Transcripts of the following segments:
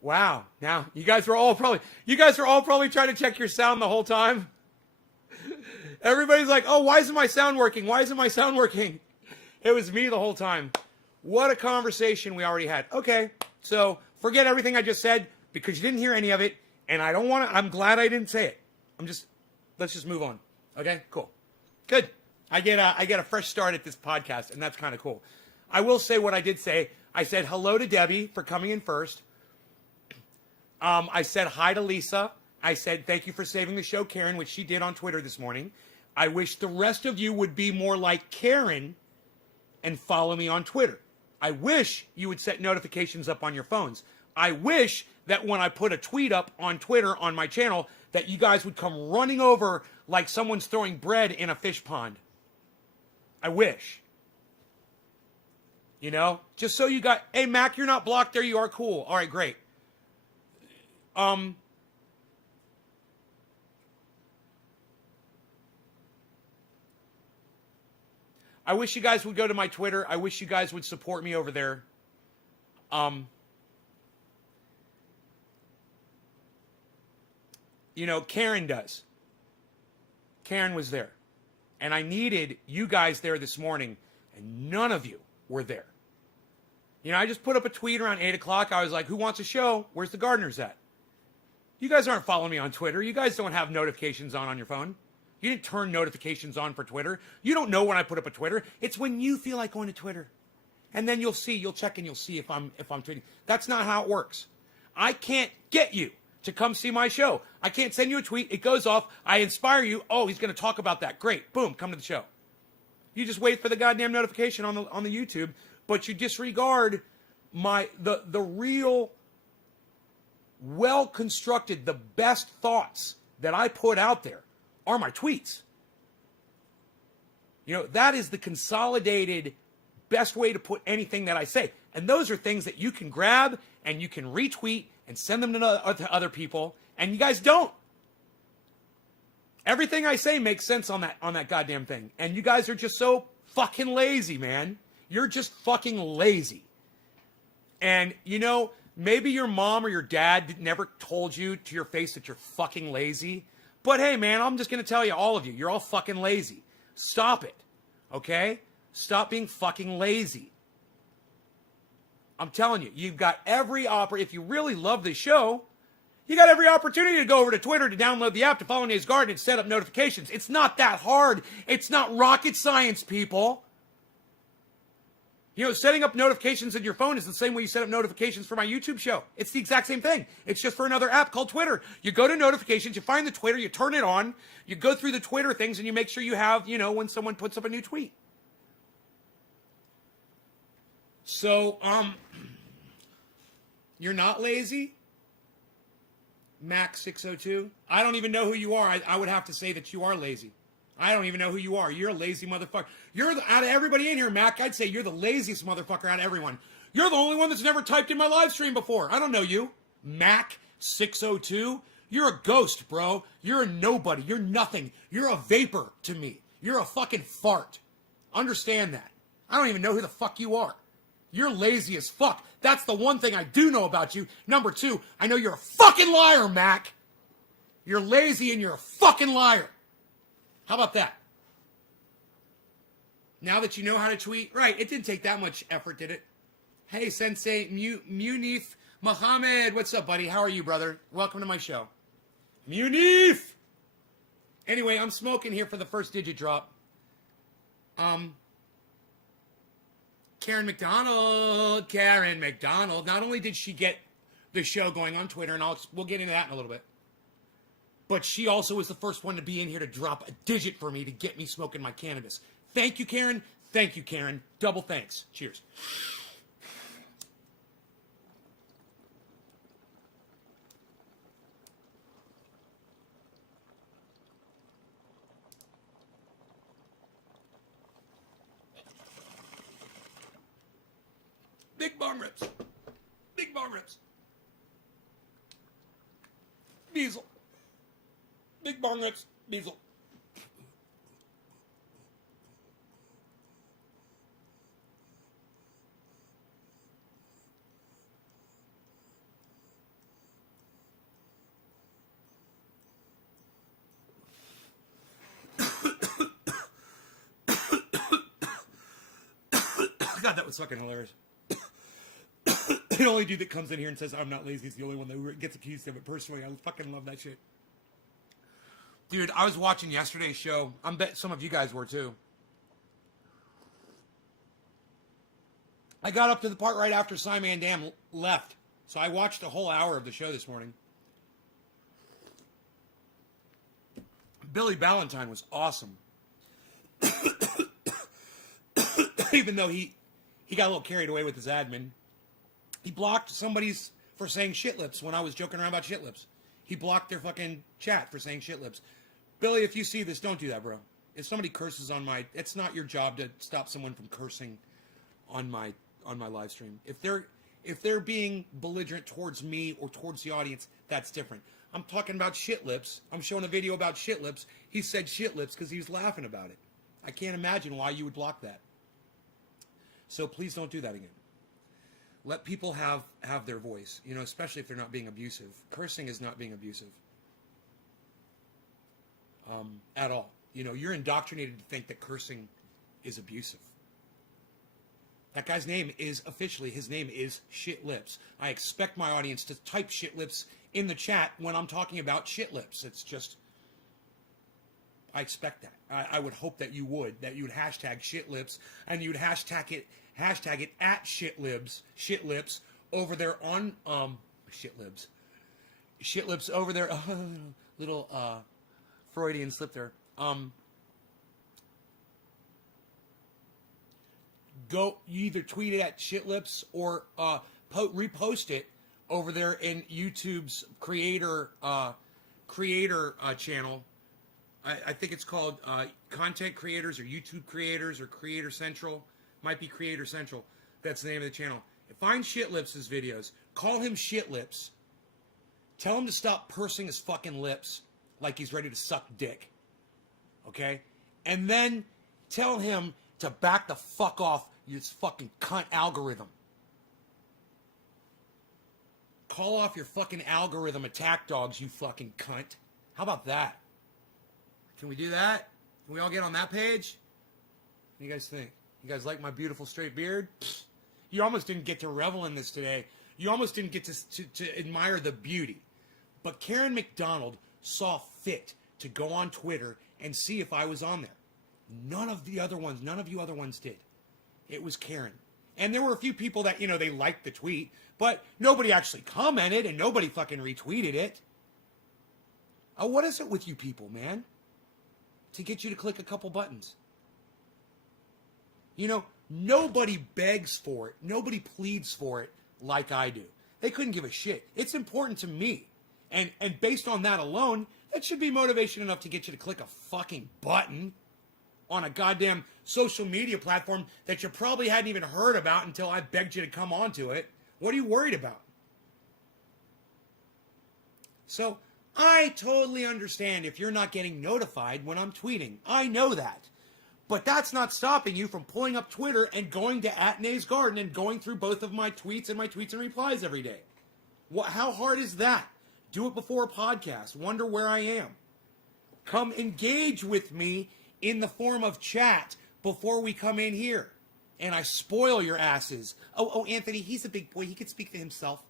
Wow. Now, you guys were all probably trying to check your sound the whole time. Everybody's like, "Oh, why isn't my sound working? Why isn't my sound working?" It was me the whole time. What a conversation we already had. Okay. So, forget everything I just said because you didn't hear any of it and I'm glad I didn't say it. Let's just move on. Okay? Cool. Good. I get a fresh start at this podcast and that's kind of cool. I will say what I did say. I said hello to Debbie for coming in first. I said hi to Lisa. I said thank you for saving the show, Karen, which she did on Twitter this morning. I wish the rest of you would be more like Karen and follow me on Twitter. I wish you would set notifications up on your phones. I wish that when I put a tweet up on Twitter on my channel, that you guys would come running over like someone's throwing bread in a fish pond. I wish. You know? Just so you got, hey, Mac, you're not blocked. There you are. Cool. All right, great. I wish you guys would go to my Twitter. I wish you guys would support me over there. You know, Karen does. Karen was there. And I needed you guys there this morning, and none of you were there. You know, I just put up a tweet around 8 o'clock. I was like, who wants a show? Where's the gardeners at? You guys aren't following me on Twitter. You guys don't have notifications on your phone. You didn't turn notifications on for Twitter. You don't know when I put up a Twitter. It's when you feel like going to Twitter. And then you'll check and you'll see if I'm tweeting. That's not how it works. I can't get you to come see my show. I can't send you a tweet. It goes off. I inspire you. Oh, he's going to talk about that. Great. Boom. Come to the show. You just wait for the goddamn notification on the YouTube, but you disregard the real well-constructed, the best thoughts that I put out there are my tweets. You know, that is the consolidated best way to put anything that I say. And those are things that you can grab and you can retweet and send them to other people, and you guys don't. Everything I say makes sense on that goddamn thing. And you guys are just so fucking lazy, man. You're just fucking lazy. And, you know, maybe your mom or your dad never told you to your face that you're fucking lazy. But hey, man, I'm just going to tell you, all of you, you're all fucking lazy. Stop it. Okay? Stop being fucking lazy. I'm telling you, you've got every if you really love this show, you got every opportunity to go over to Twitter to download the app, to follow Nate's Garden, and set up notifications. It's not that hard. It's not rocket science, people. You know, setting up notifications in your phone is the same way you set up notifications for my YouTube show. It's the exact same thing. It's just for another app called Twitter. You go to notifications, you find the Twitter, you turn it on, you go through the Twitter things, and you make sure you have, you know, when someone puts up a new tweet. So, you're not lazy? Max602? I don't even know who you are. I would have to say that you are lazy. I don't even know who you are. You're a lazy motherfucker. Out of everybody in here, Mac, I'd say you're the laziest motherfucker out of everyone. You're the only one that's never typed in my live stream before. I don't know you. Mac602? You're a ghost, bro. You're a nobody. You're nothing. You're a vapor to me. You're a fucking fart. Understand that. I don't even know who the fuck you are. You're lazy as fuck. That's the one thing I do know about you. Number two, I know you're a fucking liar, Mac. You're lazy and you're a fucking liar. How about that? Now that you know how to tweet, right, it didn't take that much effort, did it? Hey, Sensei Munif Mohammed, what's up, buddy? How are you, brother? Welcome to my show. Munif! Anyway, I'm smoking here for the first digit drop. Karen McDonald. Not only did she get the show going on Twitter, and we'll get into that in a little bit, but she also was the first one to be in here to drop a digit for me to get me smoking my cannabis. Thank you, Karen. Thank you, Karen. Double thanks. Cheers. Big bong rips. Big bong rips. Diesel. Big bong rips. Diesel. God, that was fucking hilarious. The only dude that comes in here and says, I'm not lazy, is the only one that gets accused of it personally. I fucking love that shit. Dude, I was watching yesterday's show. I bet some of you guys were too. I got up to the part right after Simon Dam left. So I watched a whole hour of the show this morning. Billy Ballantyne was awesome. Even though he got a little carried away with his admin. He blocked somebody's for saying shit lips when I was joking around about shit lips. He blocked their fucking chat for saying shit lips. Billy, if you see this, don't do that, bro. If somebody curses on my... It's not your job to stop someone from cursing on my live stream. If they're being belligerent towards me or towards the audience, that's different. I'm talking about shit lips. I'm showing a video about shit lips. He said shit lips because he was laughing about it. I can't imagine why you would block that. So please don't do that again. Let people have their voice, you know, especially if they're not being abusive. Cursing is not being abusive. At all. You know, you're indoctrinated to think that cursing is abusive. That guy's name is officially, his name is Shit Lips. I expect my audience to type Shit Lips in the chat when I'm talking about Shit Lips. It's just, I expect that. I would hope that you would hashtag Shit Lips, and you'd hashtag it at Shit Lips over there on, Shit Lips over there, little, Freudian slip there. Go, you either tweet it at Shitlips or repost it over there in YouTube's creator channel. I think it's called Content Creators or YouTube Creators or Creator Central. Might be Creator Central. That's the name of the channel. Find Shitlips' videos. Call him Shitlips. Tell him to stop pursing his fucking lips like he's ready to suck dick. Okay? And then tell him to back the fuck off this fucking cunt algorithm. Call off your fucking algorithm attack dogs, you fucking cunt. How about that? Can we do that? Can we all get on that page? What do you guys think? You guys like my beautiful straight beard? Pfft. You almost didn't get to revel in this today. You almost didn't get to admire the beauty. But Karen McDonald saw fit to go on Twitter and see if I was on there. None of you other ones did. It was Karen. And there were a few people that, you know, they liked the tweet, but nobody actually commented and nobody fucking retweeted it. Oh, what is it with you people, man? To get you to click a couple buttons. You know, nobody begs for it. Nobody pleads for it like I do. They couldn't give a shit. It's important to me. And based on that alone, that should be motivation enough to get you to click a fucking button on a goddamn social media platform that you probably hadn't even heard about until I begged you to come onto it. What are you worried about? So, I totally understand if you're not getting notified when I'm tweeting. I know that. But that's not stopping you from pulling up Twitter and going to @NaysGarden and going through both of my tweets and replies every day. How hard is that? Do it before a podcast. Wonder where I am. Come engage with me in the form of chat before we come in here. And I spoil your asses. Oh, Anthony, he's a big boy. He can speak for himself.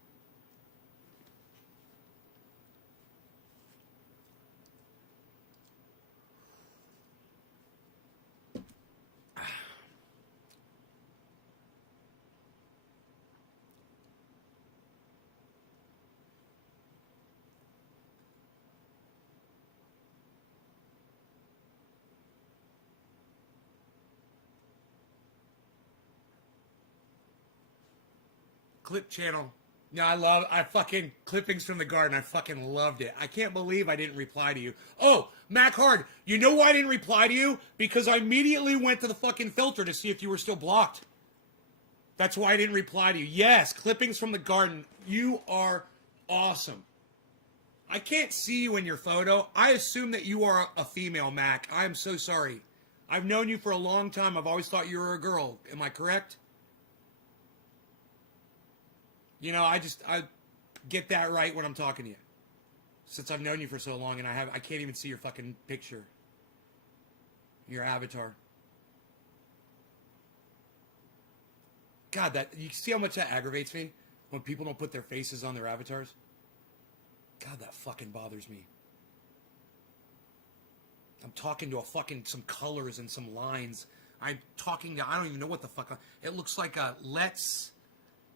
Clip channel. Yeah, I fucking clippings from the garden. I fucking loved it. I can't believe I didn't reply to you. Oh, Mac Hard, you know why I didn't reply to you? Because I immediately went to the fucking filter to see if you were still blocked. That's why I didn't reply to you. Yes, clippings from the garden. You are awesome. I can't see you in your photo. I assume that you are a female, Mac. I am so sorry. I've known you for a long time. I've always thought you were a girl. Am I correct? You know, I get that right when I'm talking to you. Since I've known you for so long and I can't even see your fucking picture. Your avatar. God, that you see how much that aggravates me when people don't put their faces on their avatars? God, that fucking bothers me. I'm talking to some colors and some lines. I'm talking to, I don't even know what the fuck. It looks like a let's,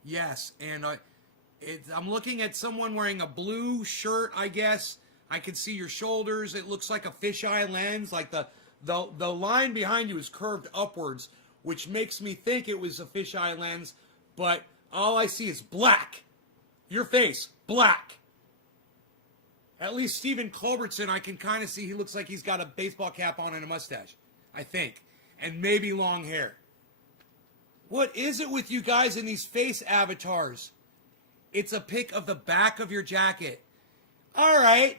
yes. And I'm looking at someone wearing a blue shirt, I guess. I can see your shoulders. It looks like a fisheye lens. Like the line behind you is curved upwards, which makes me think it was a fisheye lens. But all I see is black. Your face, black. At least Stephen Culbertson, I can kind of see he looks like he's got a baseball cap on and a mustache, I think. And maybe long hair. What is it with you guys in these face avatars? It's a pic of the back of your jacket. All right.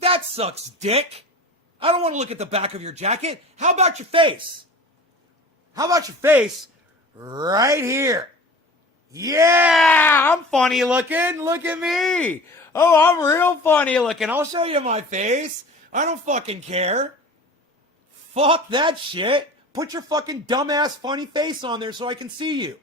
That sucks, dick. I don't want to look at the back of your jacket. How about your face? How about your face right here? Yeah, I'm funny looking. Look at me. Oh, I'm real funny looking. I'll show you my face. I don't fucking care. Fuck that shit. Put your fucking dumbass funny face on there so I can see you.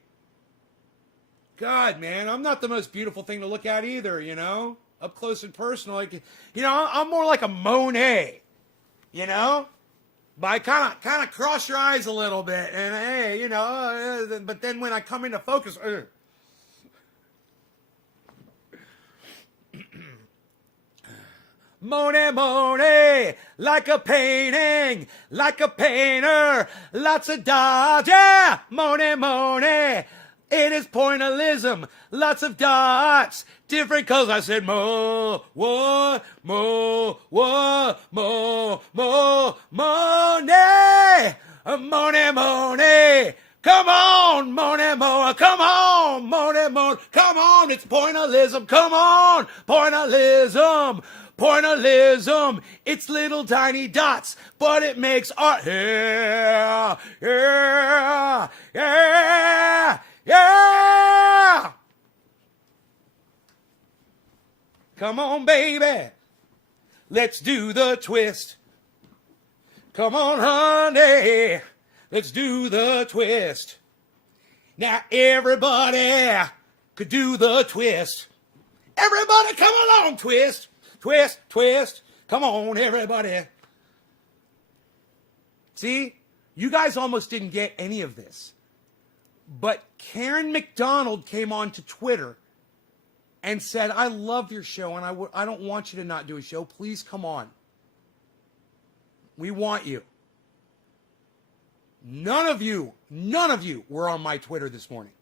God, man, I'm not the most beautiful thing to look at either, you know? Up close and personal. Like, you know, I'm more like a Monet, you know? But I kind of cross your eyes a little bit. And, hey, you know, but then when I come into focus... Monet, Monet, like a painting, like a painter, lots of dots, yeah, Monet, Monet, it is pointillism, lots of dots, different colors. I said Monet, Monet, Monet. Come on, Monet, Monet, come on, Monet, Monet, come on, it's pointillism, come on, pointillism. Pointillism, it's little tiny dots, but it makes art. Yeah, yeah, yeah, yeah. Come on, baby. Let's do the twist. Come on, honey. Let's do the twist. Now, everybody could do the twist. Everybody come along, twist. Twist, twist. Come on, everybody. See? You guys almost didn't get any of this. But Karen McDonald came on to Twitter and said, I love your show, and I don't want you to not do a show. Please come on. We want you. None of you were on my Twitter this morning.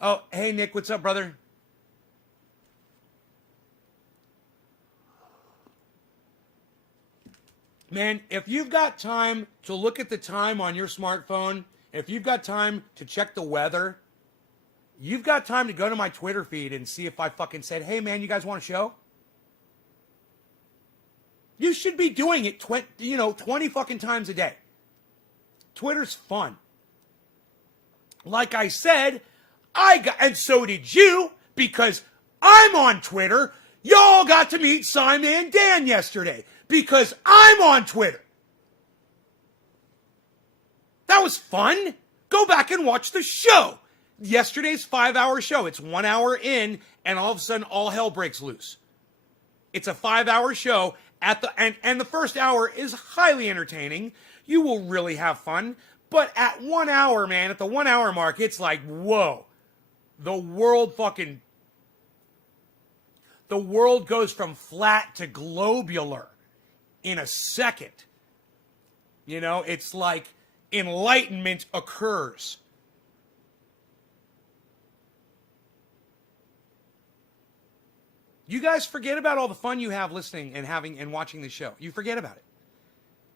Oh, hey, Nick, what's up, brother? Man, if you've got time to look at the time on your smartphone, if you've got time to check the weather, you've got time to go to my Twitter feed and see if I fucking said, hey, man, you guys want a show? You should be doing it 20 fucking times a day. Twitter's fun. Like I said, and so did you, because I'm on Twitter. Y'all got to meet Simon and Dan yesterday. Because I'm on Twitter. That was fun. Go back and watch the show. Yesterday's 5-hour show. It's 1 hour in, and all of a sudden, all hell breaks loose. It's a 5-hour show, and the first hour is highly entertaining. You will really have fun. But at 1 hour, man, at the 1 hour mark, it's like, whoa. The world goes from flat to globular in a second. You know, it's like enlightenment occurs. You guys forget about all the fun you have listening and having and watching the show. You forget about it.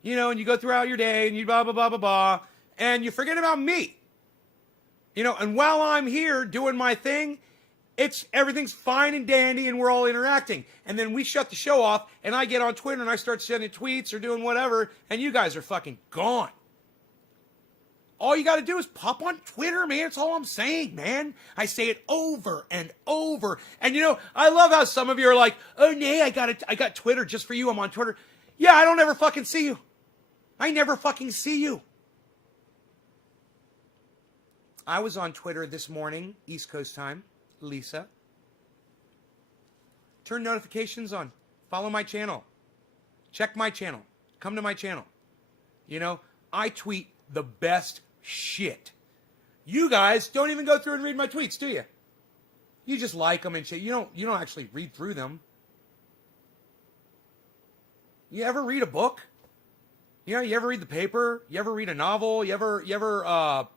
You know, and you go throughout your day and you blah, blah, blah, blah, blah, and you forget about me. You know, and while I'm here doing my thing, everything's fine and dandy and we're all interacting. And then we shut the show off and I get on Twitter and I start sending tweets or doing whatever and you guys are fucking gone. All you got to do is pop on Twitter, man. That's all I'm saying, man. I say it over and over. And you know, I love how some of you are like, oh, nee, I got Twitter just for you. I'm on Twitter. Yeah, I don't ever fucking see you. I never fucking see you. I was on Twitter this morning, East Coast time. Lisa. Turn notifications on. Follow my channel. Check my channel. Come to my channel. You know, I tweet the best shit. You guys don't even go through and read my tweets, do you? You just like them and shit. You don't actually read through them. You ever read a book? You know, you ever read the paper? You ever read a novel? You ever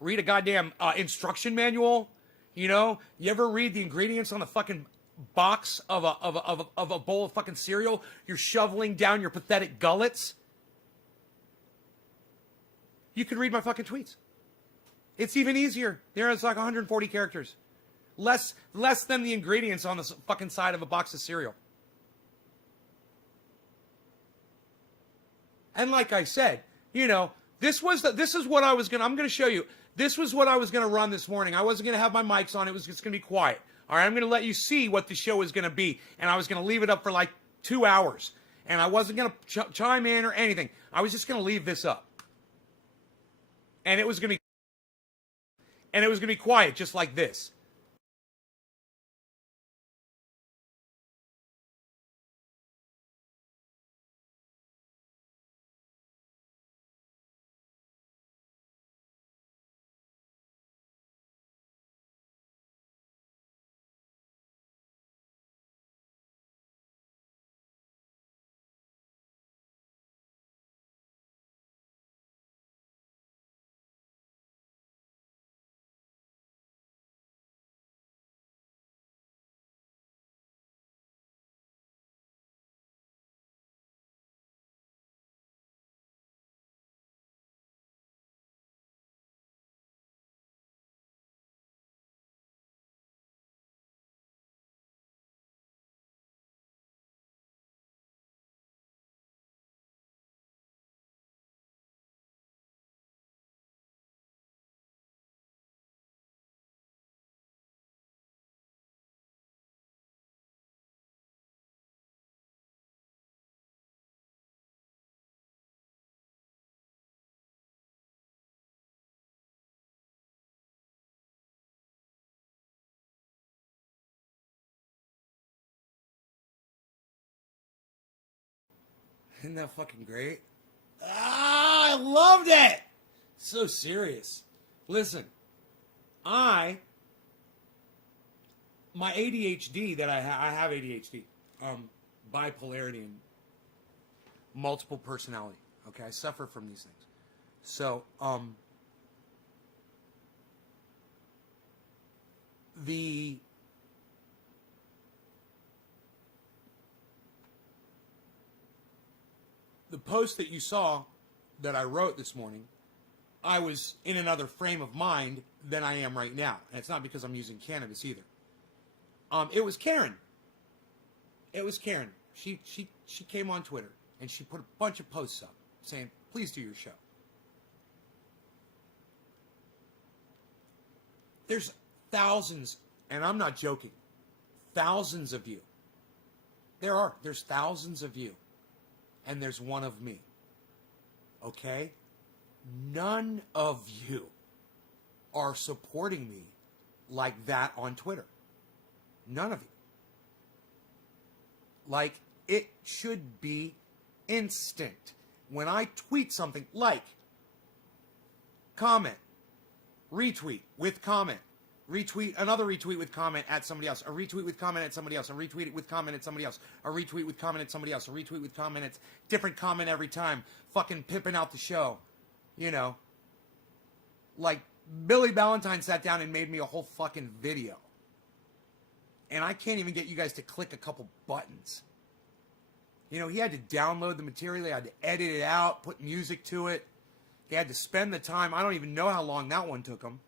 read a goddamn instruction manual? You know, you ever read the ingredients on the fucking box of a bowl of fucking cereal you're shoveling down your pathetic gullets? You can read my fucking tweets. It's even easier. There's like 140 characters. Less than the ingredients on the fucking side of a box of cereal. And like I said, you know, this is what I'm going to show you. This was what I was going to run this morning. I wasn't going to have my mics on. It was just going to be quiet. All right, I'm going to let you see what the show is going to be. And I was going to leave it up for like 2 hours. And I wasn't going to chime in or anything. I was just going to leave this up. And it was going to be quiet just like this. Isn't that fucking great? Ah, I loved it. So serious. Listen, my ADHD that I have ADHD, bipolarity and multiple personality. Okay, I suffer from these things. So, the post that you saw that I wrote this morning, I was in another frame of mind than I am right now. And it's not because I'm using cannabis either. It was Karen. It was Karen. She came on Twitter and she put a bunch of posts up saying, please do your show. There's thousands, and I'm not joking, thousands of you. There's thousands of you. And there's one of me. Okay? None of you are supporting me like that on Twitter. None of you. Like, it should be instant. When I tweet something, like, comment, retweet with comment, retweet, another retweet with comment at somebody else, a retweet with comment at somebody else, a retweet with comment at somebody else, a retweet with comment at somebody else, a retweet with comment at different comment every time, fucking pimping out the show, you know. Like, Billy Ballantyne sat down and made me a whole fucking video. And I can't even get you guys to click a couple buttons. You know, he had to download the material, he had to edit it out, put music to it. He had to spend the time. I don't even know how long that one took him.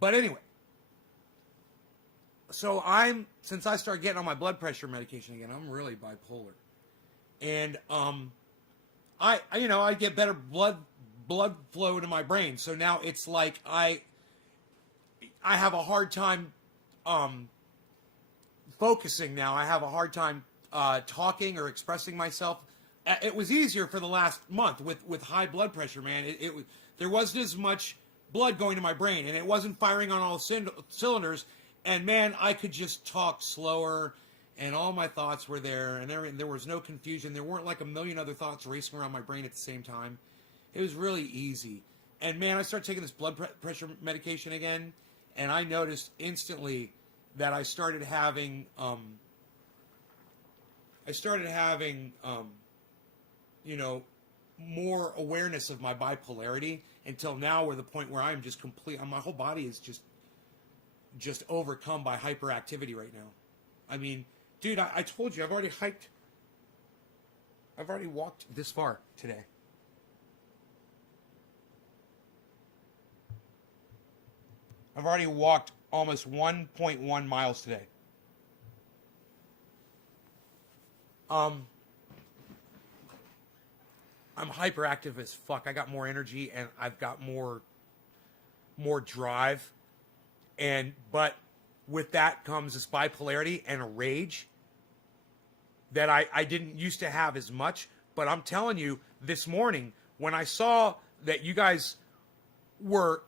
But anyway, so since I started getting on my blood pressure medication again, I'm really bipolar. And I get better blood flow to my brain. So now it's like I have a hard time focusing now. I have a hard time talking or expressing myself. It was easier for the last month with high blood pressure, man. It was, there wasn't as much blood going to my brain, and it wasn't firing on all cylinders. And man, I could just talk slower, and all my thoughts were there, and there was no confusion. There weren't like a million other thoughts racing around my brain at the same time. It was really easy. And man, I started taking this blood pressure medication again, and I noticed instantly that I started having you know, more awareness of my bipolarity, until now we're the point where I'm just my whole body is just overcome by hyperactivity right now. I mean, dude, I told you, I've already walked this far today. I've already walked almost 1.1 miles today. I'm hyperactive as fuck. I got more energy, and I've got more drive. But with that comes this bipolarity and a rage that I didn't used to have as much. But I'm telling you, this morning, when I saw that you guys were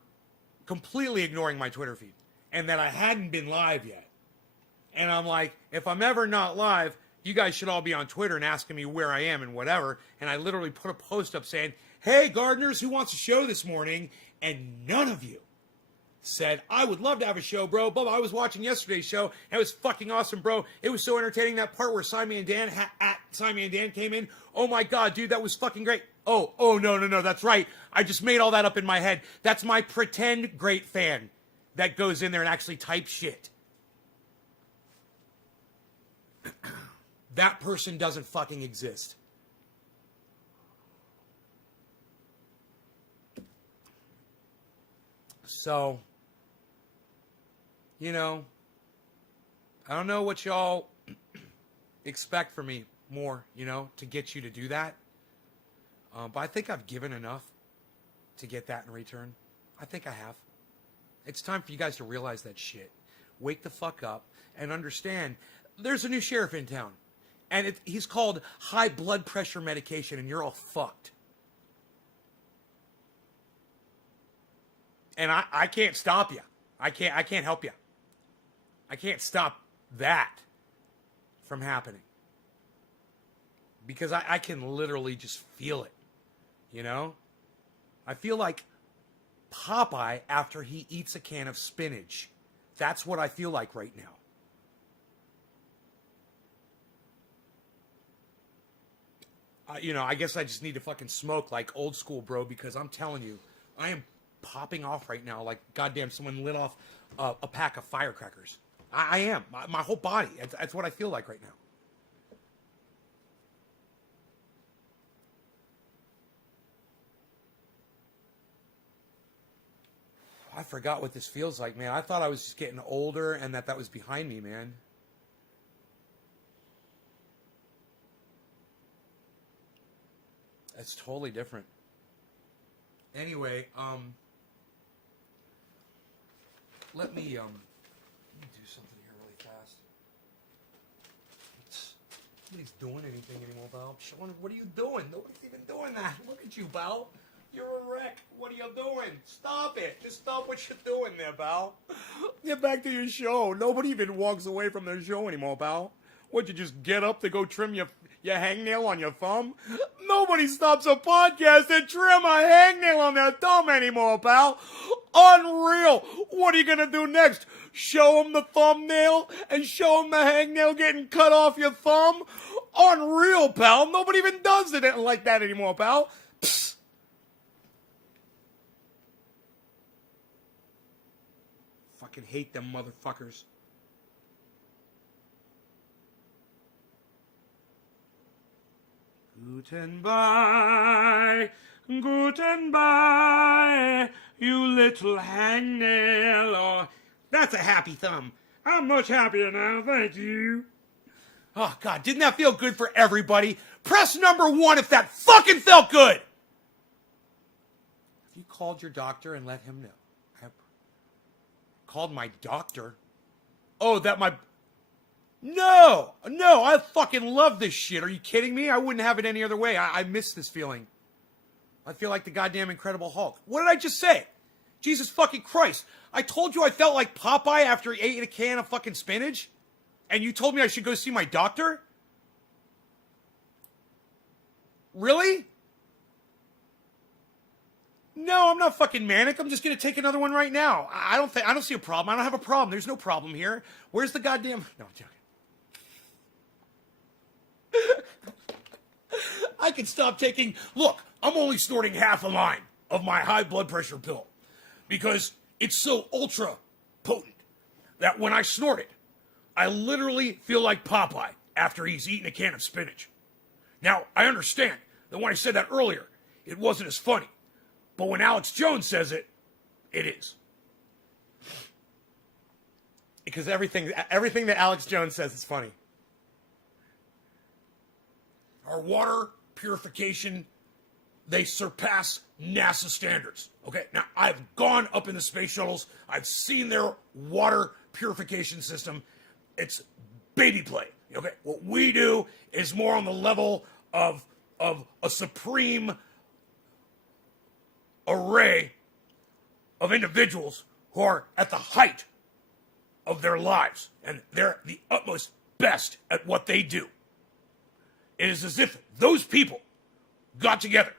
completely ignoring my Twitter feed, and that I hadn't been live yet, and I'm like, if I'm ever not live, you guys should all be on Twitter and asking me where I am and whatever. And I literally put a post up saying, hey, gardeners, who wants a show this morning? And none of you said, I would love to have a show, bro. Bubba, I was watching yesterday's show. It was fucking awesome, bro. It was so entertaining. That part where Simon and Dan came in. Oh my God, dude, that was fucking great. Oh, no, that's right. I just made all that up in my head. That's my pretend great fan that goes in there and actually types shit. That person doesn't fucking exist. So, you know, I don't know what y'all expect from me more, you know, to get you to do that. But I think I've given enough to get that in return. I think I have. It's time for you guys to realize that shit. Wake the fuck up and understand there's a new sheriff in town. And he's called high blood pressure medication, and you're all fucked. And I can't stop you. I can't help you. I can't stop that from happening. Because I can literally just feel it. You know? I feel like Popeye after he eats a can of spinach. That's what I feel like right now. You know, I guess I just need to fucking smoke like old school, bro, because I'm telling you, I am popping off right now like goddamn someone lit off a pack of firecrackers. I am. My whole body. That's what I feel like right now. I forgot what this feels like, man. I thought I was just getting older and that was behind me, man. It's totally different. Anyway, let me do something here really fast. Nobody's doing anything anymore, Val. Sean, what are you doing? Nobody's even doing that. Look at you, Val. You're a wreck. What are you doing? Stop it. Just stop what you're doing there, Val. Get back to your show. Nobody even walks away from their show anymore, Val. What'd you just get up to go trim your hangnail on your thumb? Nobody stops a podcast to trim a hangnail on their thumb anymore, pal. Unreal. What are you going to do next? Show them the thumbnail and show them the hangnail getting cut off your thumb? Unreal, pal. Nobody even does it like that anymore, pal. Psst. Fucking hate them motherfuckers. Guten bye, you little hangnail. Oh, that's a happy thumb. I'm much happier now, thank you. Oh, God, didn't that feel good for everybody? Press number 1 if that fucking felt good. Have you called your doctor and let him know? I have called my doctor. Oh, that my... No, no, I fucking love this shit. Are you kidding me? I wouldn't have it any other way. I miss this feeling. I feel like the goddamn Incredible Hulk. What did I just say? Jesus fucking Christ. I told you I felt like Popeye after he ate a can of fucking spinach? And you told me I should go see my doctor? Really? No, I'm not fucking manic. I'm just gonna take another one right now. I don't see a problem. I don't have a problem. There's no problem here. Where's the goddamn... No, I'm joking. I can stop taking... Look, I'm only snorting half a line of my high blood pressure pill because it's so ultra potent that when I snort it, I literally feel like Popeye after he's eaten a can of spinach. Now, I understand that when I said that earlier, it wasn't as funny. But when Alex Jones says it, it is. Because everything that Alex Jones says is funny. Our water purification, they surpass NASA standards. Okay, now I've gone up in the space shuttles. I've seen their water purification system. It's baby play. Okay, what we do is more on the level of a supreme array of individuals who are at the height of their lives, and they're the utmost best at what they do. It is as if those people got together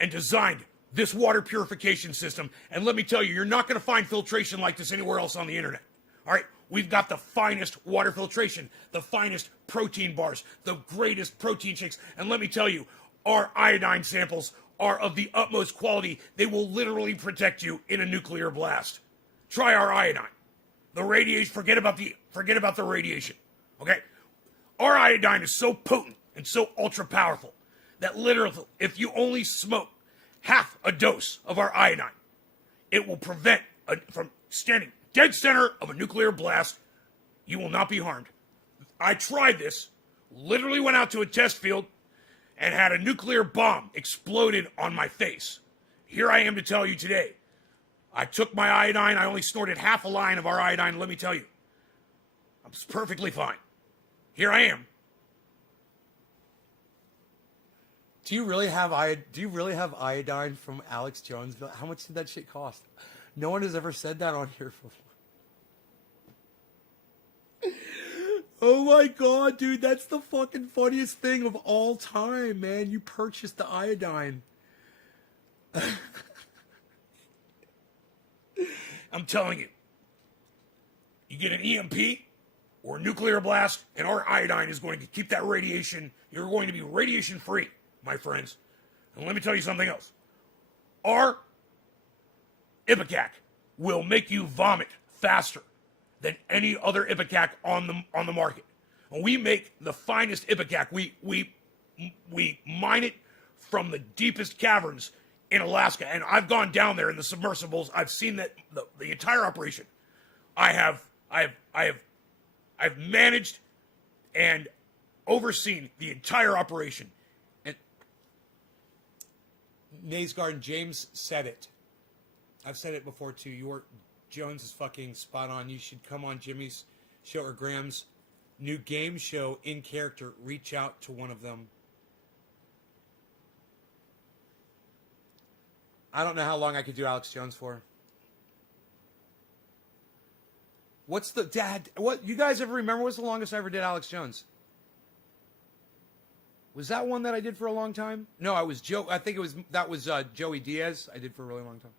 and designed this water purification system, and let me tell you, you're not going to find filtration like this anywhere else on the internet. All right, we've got the finest water filtration, the finest protein bars, the greatest protein shakes, and let me tell you, our iodine samples are of the utmost quality. They will literally protect you in a nuclear blast. Try our iodine. The radiation, forget about the radiation. Okay? Our iodine is so potent and so ultra powerful that literally, if you only smoke half a dose of our iodine, it will prevent from standing dead center of a nuclear blast. You will not be harmed. I tried this, literally went out to a test field, and had a nuclear bomb exploded on my face. Here I am to tell you today. I took my iodine. I only snorted half a line of our iodine. Let me tell you, I'm perfectly fine. Here I am. Do you really have iodine from Alex Jones? How much did that shit cost? No one has ever said that on here before. Oh my god, dude, that's the fucking funniest thing of all time, man. You purchased the iodine. I'm telling you, you get an EMP or a nuclear blast, and our iodine is going to keep that radiation. You're going to be radiation free, my friends. And let me tell you something else. Our Ipecac will make you vomit faster than any other Ipecac on the market. And we make the finest Ipecac. We mine it from the deepest caverns in Alaska, and I've gone down there in the submersibles. I've seen that the entire operation. I've managed and overseen the entire operation. And Nays Garden, James said it. I've said it before too. Jones is fucking spot on. You should come on Jimmy's show or Graham's new game show in character. Reach out to one of them. I don't know how long I could do Alex Jones for. What's the what you guys ever remember? What's the longest I ever did Alex Jones? Was that one that I did for a long time? No, I was Joe. I think that was Joey Diaz. I did for a really long time.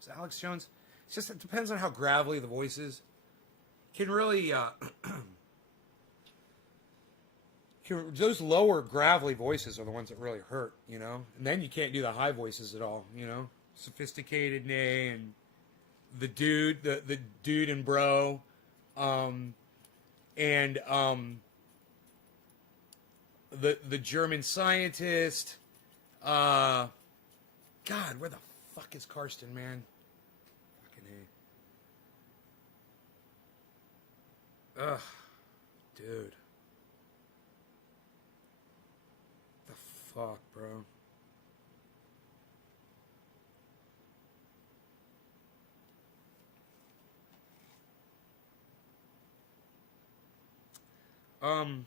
Was it Alex Jones? It's just, it depends on how gravelly the voice is. Can really, those lower gravelly voices are the ones that really hurt, you know? And then you can't do the high voices at all, you know? Sophisticated Nay and the dude and bro, and the German scientist. God, where the fuck is Karsten, man? Ugh, dude. The fuck, bro. Um.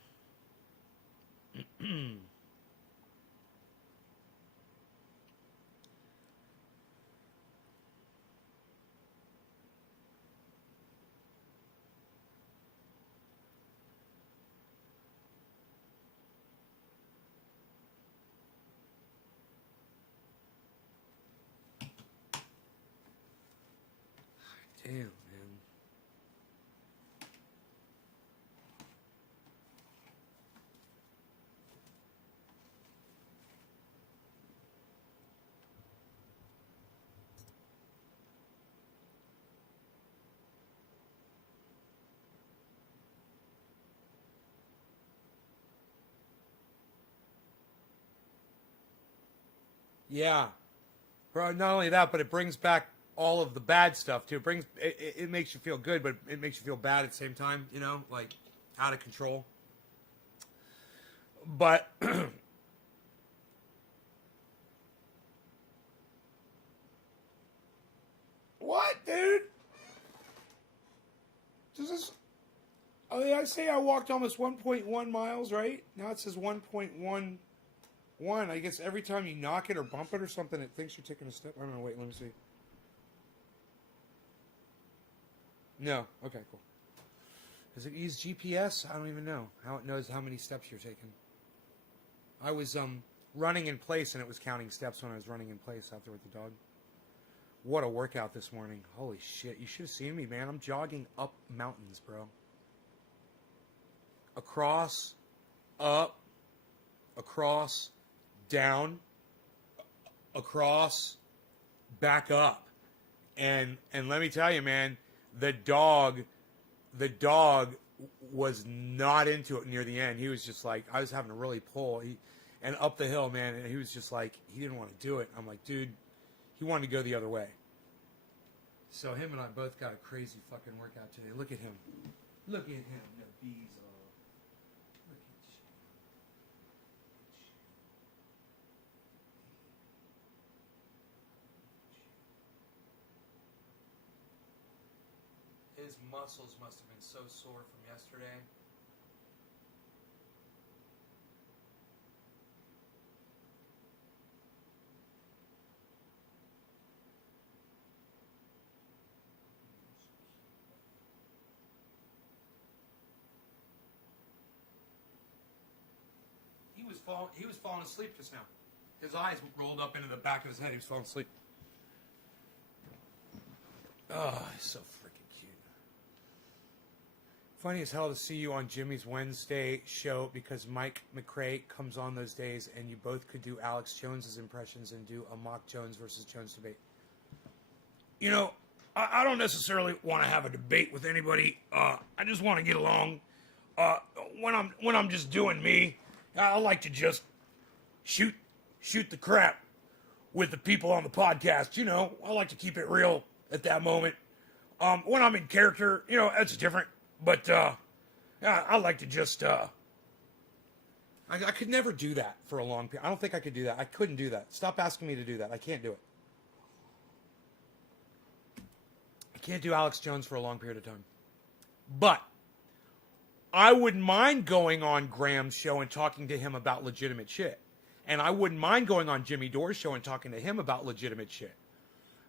Damn, man. Yeah. Bro, not only that, but it brings back all of the bad stuff too. It makes you feel good, but it makes you feel bad at the same time, you know, like out of control. But what, dude? Does this Oh, yeah, I say I walked almost 1.1 miles, right? Now it says 1.11. I guess every time you knock it or bump it or something, it thinks you're taking a step. I don't know. Wait, let me see. No. Okay, cool. Does it use GPS? I don't even know how it knows how many steps you're taking. I was running in place, and it was counting steps when I was running in place out there with the dog. What a workout this morning. Holy shit. You should have seen me, man. I'm jogging up mountains, bro. Across, up, across, down, across, back up. And let me tell you, man, the dog was not into it near the end. He was just like, I was having to really pull. And up the hill, man, and he was just like, he didn't want to do it. I'm like, dude, he wanted to go the other way. So him and I both got a crazy fucking workout today. Look at him. Look at him. The bees all. Look at you. His muscles must have been so sore from yesterday. He was falling asleep just now. His eyes rolled up into the back of his head. He was falling asleep. Oh, he's so freaking cute. Funny as hell to see you on Jimmy's Wednesday show because Mike McRae comes on those days and you both could do Alex Jones's impressions and do a mock Jones versus Jones debate. You know, I don't necessarily want to have a debate with anybody. I just want to get along. When I'm just doing me, I like to just shoot the crap with the people on the podcast. You know, I like to keep it real at that moment. When I'm in character, you know, that's different. But I like to just. I could never do that for a long period. I don't think I could do that. I couldn't do that. Stop asking me to do that. I can't do it. I can't do Alex Jones for a long period of time. But I wouldn't mind going on Graham's show and talking to him about legitimate shit. And I wouldn't mind going on Jimmy Dore's show and talking to him about legitimate shit.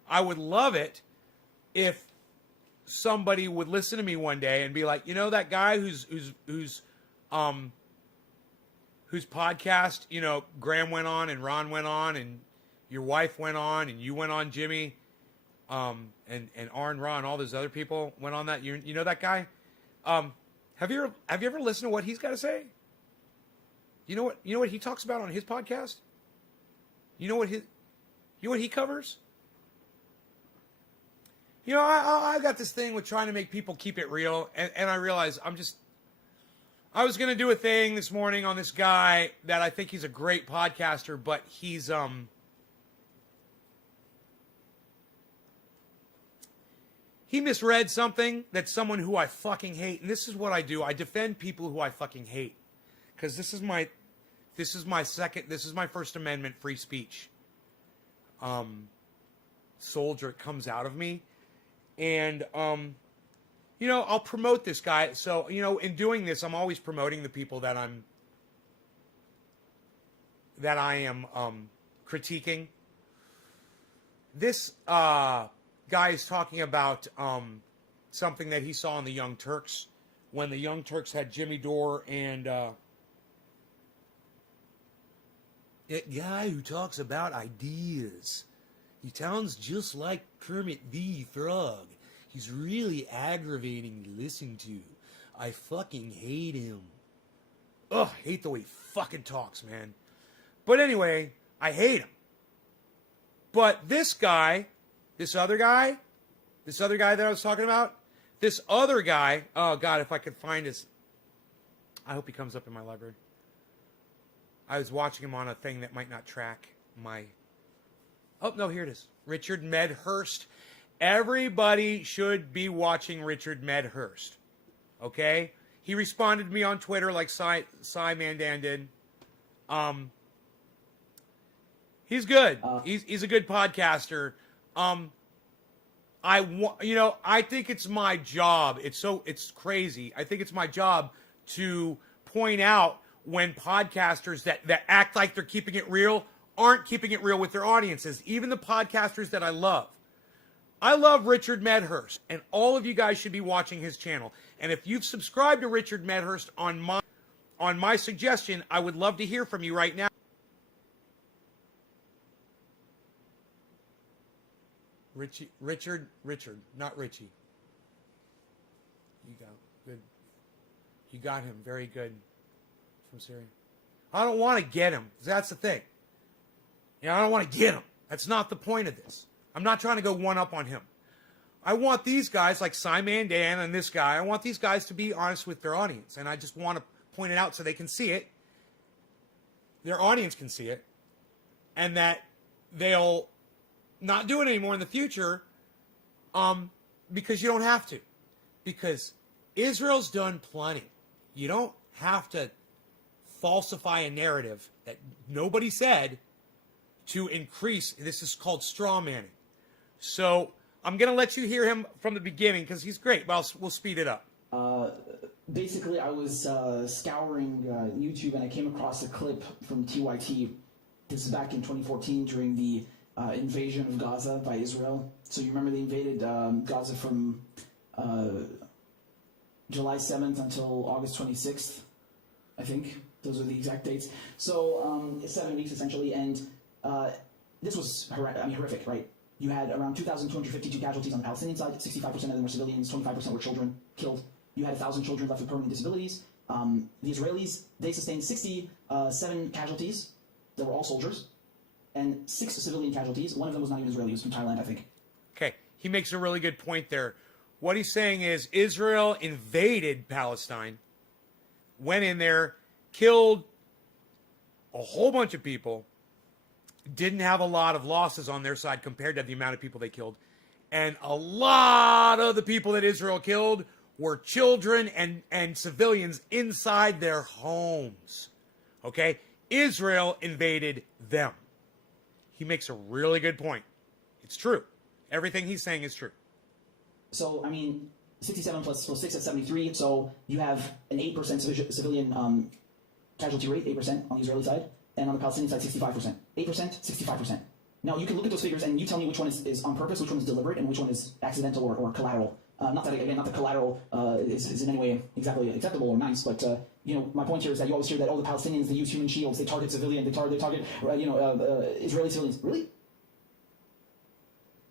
I would love it if somebody would listen to me one day and be like, you know, that guy whose podcast, you know, Graham went on and Ron went on and your wife went on and you went on, Jimmy, and Arn, Ron, all those other people went on that. You know that guy? Have you ever listened to what he's got to say? You know what he talks about on his podcast? You know what he covers? You know, I got this thing with trying to make people keep it real, and I realize I was gonna do a thing this morning on this guy that I think he's a great podcaster, but he misread something that someone who I fucking hate, and this is what I do. I defend people who I fucking hate. Because this is my First Amendment free speech soldier. It comes out of me. And I'll promote this guy. So, in doing this, I'm always promoting the people that I am critiquing. This guy is talking about something that he saw in the Young Turks when the Young Turks had Jimmy Dore and that guy who talks about ideas. He sounds just like Kermit the Frog. He's really aggravating to listen to. I fucking hate him. Ugh, hate the way he fucking talks, man. But anyway, I hate him. But this other guy that I was talking about, this other guy, oh God, if I could find his, I hope he comes up in my library. I was watching him on a thing that might not track my, oh no, here it is. Richard Medhurst. Everybody should be watching Richard Medhurst. Okay? He responded to me on Twitter like Cy Mandan did. He's good. He's a good podcaster. I think it's my job. It's crazy. I think it's my job to point out when podcasters that act like they're keeping it real aren't keeping it real with their audiences. Even the podcasters that I love. I love Richard Medhurst, and all of you guys should be watching his channel. And if you've subscribed to Richard Medhurst on my suggestion, I would love to hear from you right now. Richard, not Richie. You got good. You got him, very good. From Syria. I don't want to get him. That's the thing. I don't want to get him. That's not the point of this. I'm not trying to go one up on him. I want these guys like Cy Mandan and this guy, I want these guys to be honest with their audience. And I just want to point it out so they can see it. Their audience can see it. And that they'll not do it anymore in the future because you don't have to. Because Israel's done plenty. You don't have to falsify a narrative that nobody said to increase. This is called straw manning. So I'm going to let you hear him from the beginning because he's great, but we'll speed it up. Basically, I was scouring YouTube and I came across a clip from TYT. This is back in 2014 during the invasion of Gaza by Israel. So you remember they invaded Gaza from July 7th until August 26th, I think. Those are the exact dates. So 7 weeks essentially, and this was horrific, right? You had around 2,252 casualties on the Palestinian side. 65% of them were civilians, 25% were children killed. You had 1,000 children left with permanent disabilities. The Israelis, they sustained 67 casualties that were all soldiers, and 6 civilian casualties. One of them was not even Israeli, he was from Thailand, I think. Okay, he makes a really good point there. What he's saying is Israel invaded Palestine, went in there, killed a whole bunch of people, didn't have a lot of losses on their side compared to the amount of people they killed. And a lot of the people that Israel killed were children and civilians inside their homes. Okay? Israel invaded them. He makes a really good point. It's true. Everything he's saying is true. So, 67 plus 6 at 73. So you have an 8% civilian casualty rate, 8% on the Israeli side. And on the Palestinian side, 65%. 8%, 65%. Now, you can look at those figures and you tell me which one is on purpose, which one is deliberate, and which one is accidental or collateral. Not that collateral is in any way exactly acceptable or nice, but, my point here is that you always hear that, the Palestinians, they use human shields, they target civilians, they target Israeli civilians. Really?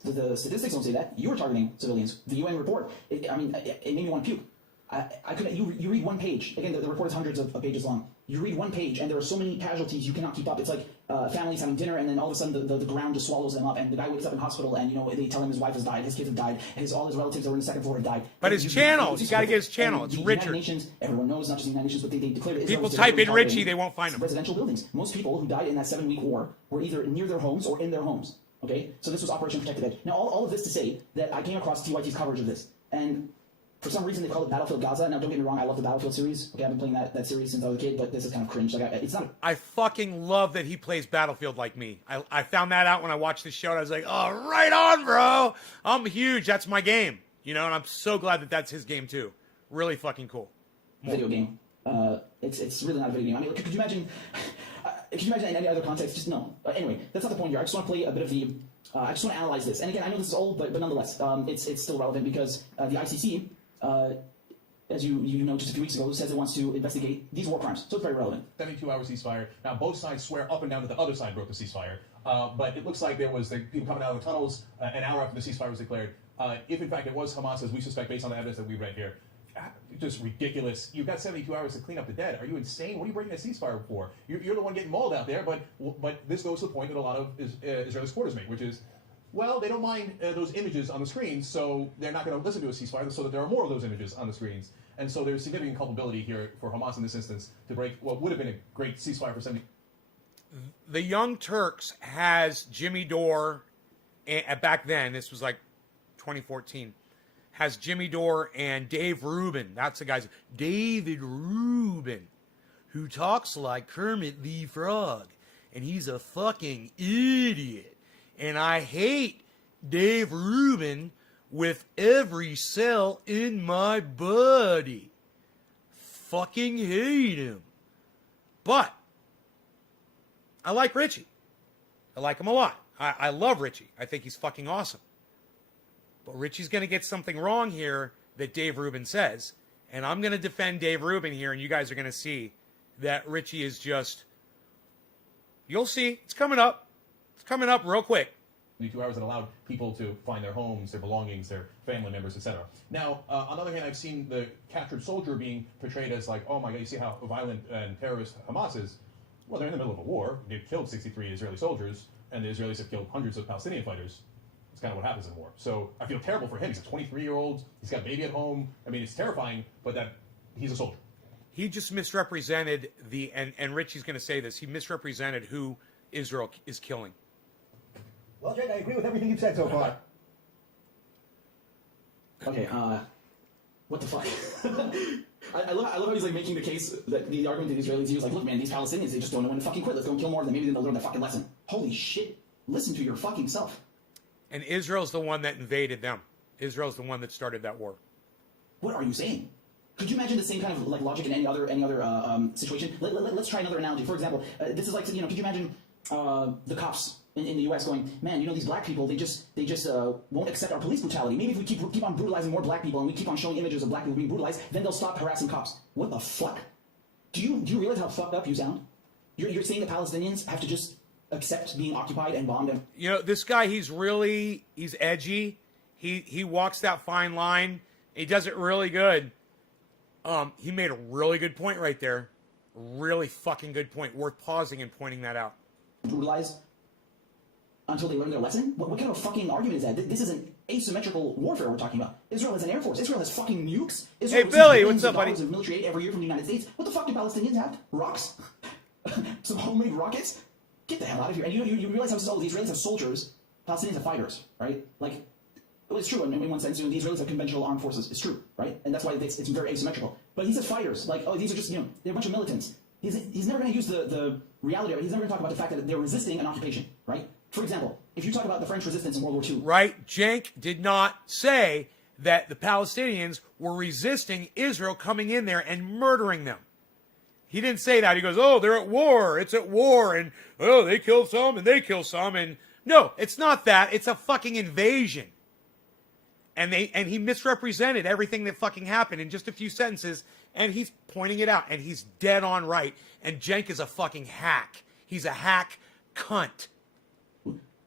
The statistics don't say that. You were targeting civilians. The UN report, it made me want to puke. I couldn't. You read one page. Again, the report is hundreds of pages long. You read one page, and there are so many casualties you cannot keep up. It's like families having dinner, and then all of a sudden the ground just swallows them up, and the guy wakes up in hospital, and they tell him his wife has died, his kids have died, all his relatives that were in the second floor have died. But his channel, you got to get his channel. It's Richard. United Nations, everyone knows, not just the United Nations, but they declared Israel. People type in Richie, they won't find him. Residential buildings. Most people who died in that 7-week war were either near their homes or in their homes. Okay, so this was Operation Protected Edge. Now, all of this to say that I came across TYT's coverage of this, and for some reason they call it Battlefield Gaza. Now, don't get me wrong, I love the Battlefield series. Okay, I've been playing that series since I was a kid, but this is kind of cringe. Like, it's not. I fucking love that he plays Battlefield like me. I found that out when I watched the show, and I was like, oh, right on, bro. I'm huge. That's my game. You know, and I'm so glad that that's his game too. Really fucking cool. Video game. It's really not a video game. I mean, could you imagine? Could you imagine in any other context? Just no. Anyway, that's not the point here. I just want to play a bit of the. I just want to analyze this. And again, I know this is old, but nonetheless, it's still relevant because the ICC, as you know, just a few weeks ago, says it wants to investigate these war crimes. So it's very relevant. 72-hour ceasefire. Now, both sides swear up and down that the other side broke the ceasefire. But it looks like there was people coming out of the tunnels an hour after the ceasefire was declared. If, in fact, it was Hamas, as we suspect based on the evidence that we read here, just ridiculous. You've got 72 hours to clean up the dead. Are you insane? What are you breaking a ceasefire for? You're the one getting mauled out there, but this goes to the point that a lot of Israeli supporters make, which is, well, they don't mind those images on the screens, so they're not going to listen to a ceasefire so that there are more of those images on the screens. And so there's significant culpability here for Hamas in this instance to break what would have been a great ceasefire for 70. The Young Turks has Jimmy Dore, back then, this was like 2014, has Jimmy Dore and Dave Rubin. That's the guy's David Rubin, who talks like Kermit the Frog, and he's a fucking idiot. And I hate Dave Rubin with every cell in my body. Fucking hate him. But I like Richie. I like him a lot. I love Richie. I think he's fucking awesome. But Richie's going to get something wrong here that Dave Rubin says. And I'm going to defend Dave Rubin here, and you guys are going to see that Richie is just... You'll see. It's coming up. It's coming up real quick. 72 hours that allowed people to find their homes, their belongings, their family members, etc. Now, on the other hand, I've seen the captured soldier being portrayed as like, oh my God, you see how violent and terrorist Hamas is? Well, they're in the middle of a war. They've killed 63 Israeli soldiers, and the Israelis have killed hundreds of Palestinian fighters. That's kind of what happens in war. So I feel terrible for him. He's a 23-year-old. He's got a baby at home. I mean, it's terrifying, but that he's a soldier. He just misrepresented and Richie's going to say this, he misrepresented who Israel is killing. Well, Jake, I agree with everything you've said so far. Okay, what the fuck? I love how he's like making the case that the argument that the Israelis use, like, look, man, these Palestinians, they just don't know when to fucking quit. Let's go and kill more of them. Maybe then they'll learn their fucking lesson. Holy shit. Listen to your fucking self. And Israel's the one that invaded them. Israel's the one that started that war. What are you saying? Could you imagine the same kind of like logic in any other situation? Let's try another analogy. For example, this is like, you know, could you imagine the cops in the U.S. going, man, you know, these black people, they just won't accept our police brutality. Maybe if we keep on brutalizing more black people and we keep on showing images of black people being brutalized, then they'll stop harassing cops. What the fuck? Do you realize how fucked up you sound? You're saying the Palestinians have to just accept being occupied and bombed? And you know, this guy, he's edgy. He walks that fine line. He does it really good. He made a really good point right there. Really fucking good point. Worth pausing and pointing that out. brutalized until they learn their lesson? What kind of fucking argument is that? This is an asymmetrical warfare we're talking about. Israel has an air force. Israel has fucking nukes. Israel hey, Billy, what's up, buddy? Of military aid every year from the United States. What the fuck do Palestinians have? Rocks? Some homemade rockets? Get the hell out of here. And you realize how the Israelis have soldiers, Palestinians have fighters, right? Like, well, it's true in one sense. You know, the Israelis have conventional armed forces. It's true, right? And that's why it's very asymmetrical. But he says fighters. Like, oh, these are just, you know, they're a bunch of militants. He's never going to use the reality of it. He's never going to talk about the fact that they're resisting an occupation, right? For example, if you talk about the French resistance in World War II. Right? Cenk did not say that the Palestinians were resisting Israel coming in there and murdering them. He didn't say that. He goes, oh, they're at war. It's at war. And, oh, they kill some and they kill some. And no, it's not that. It's a fucking invasion. And he misrepresented everything that fucking happened in just a few sentences. And he's pointing it out. And he's dead on right. And Cenk is a fucking hack. He's a hack cunt.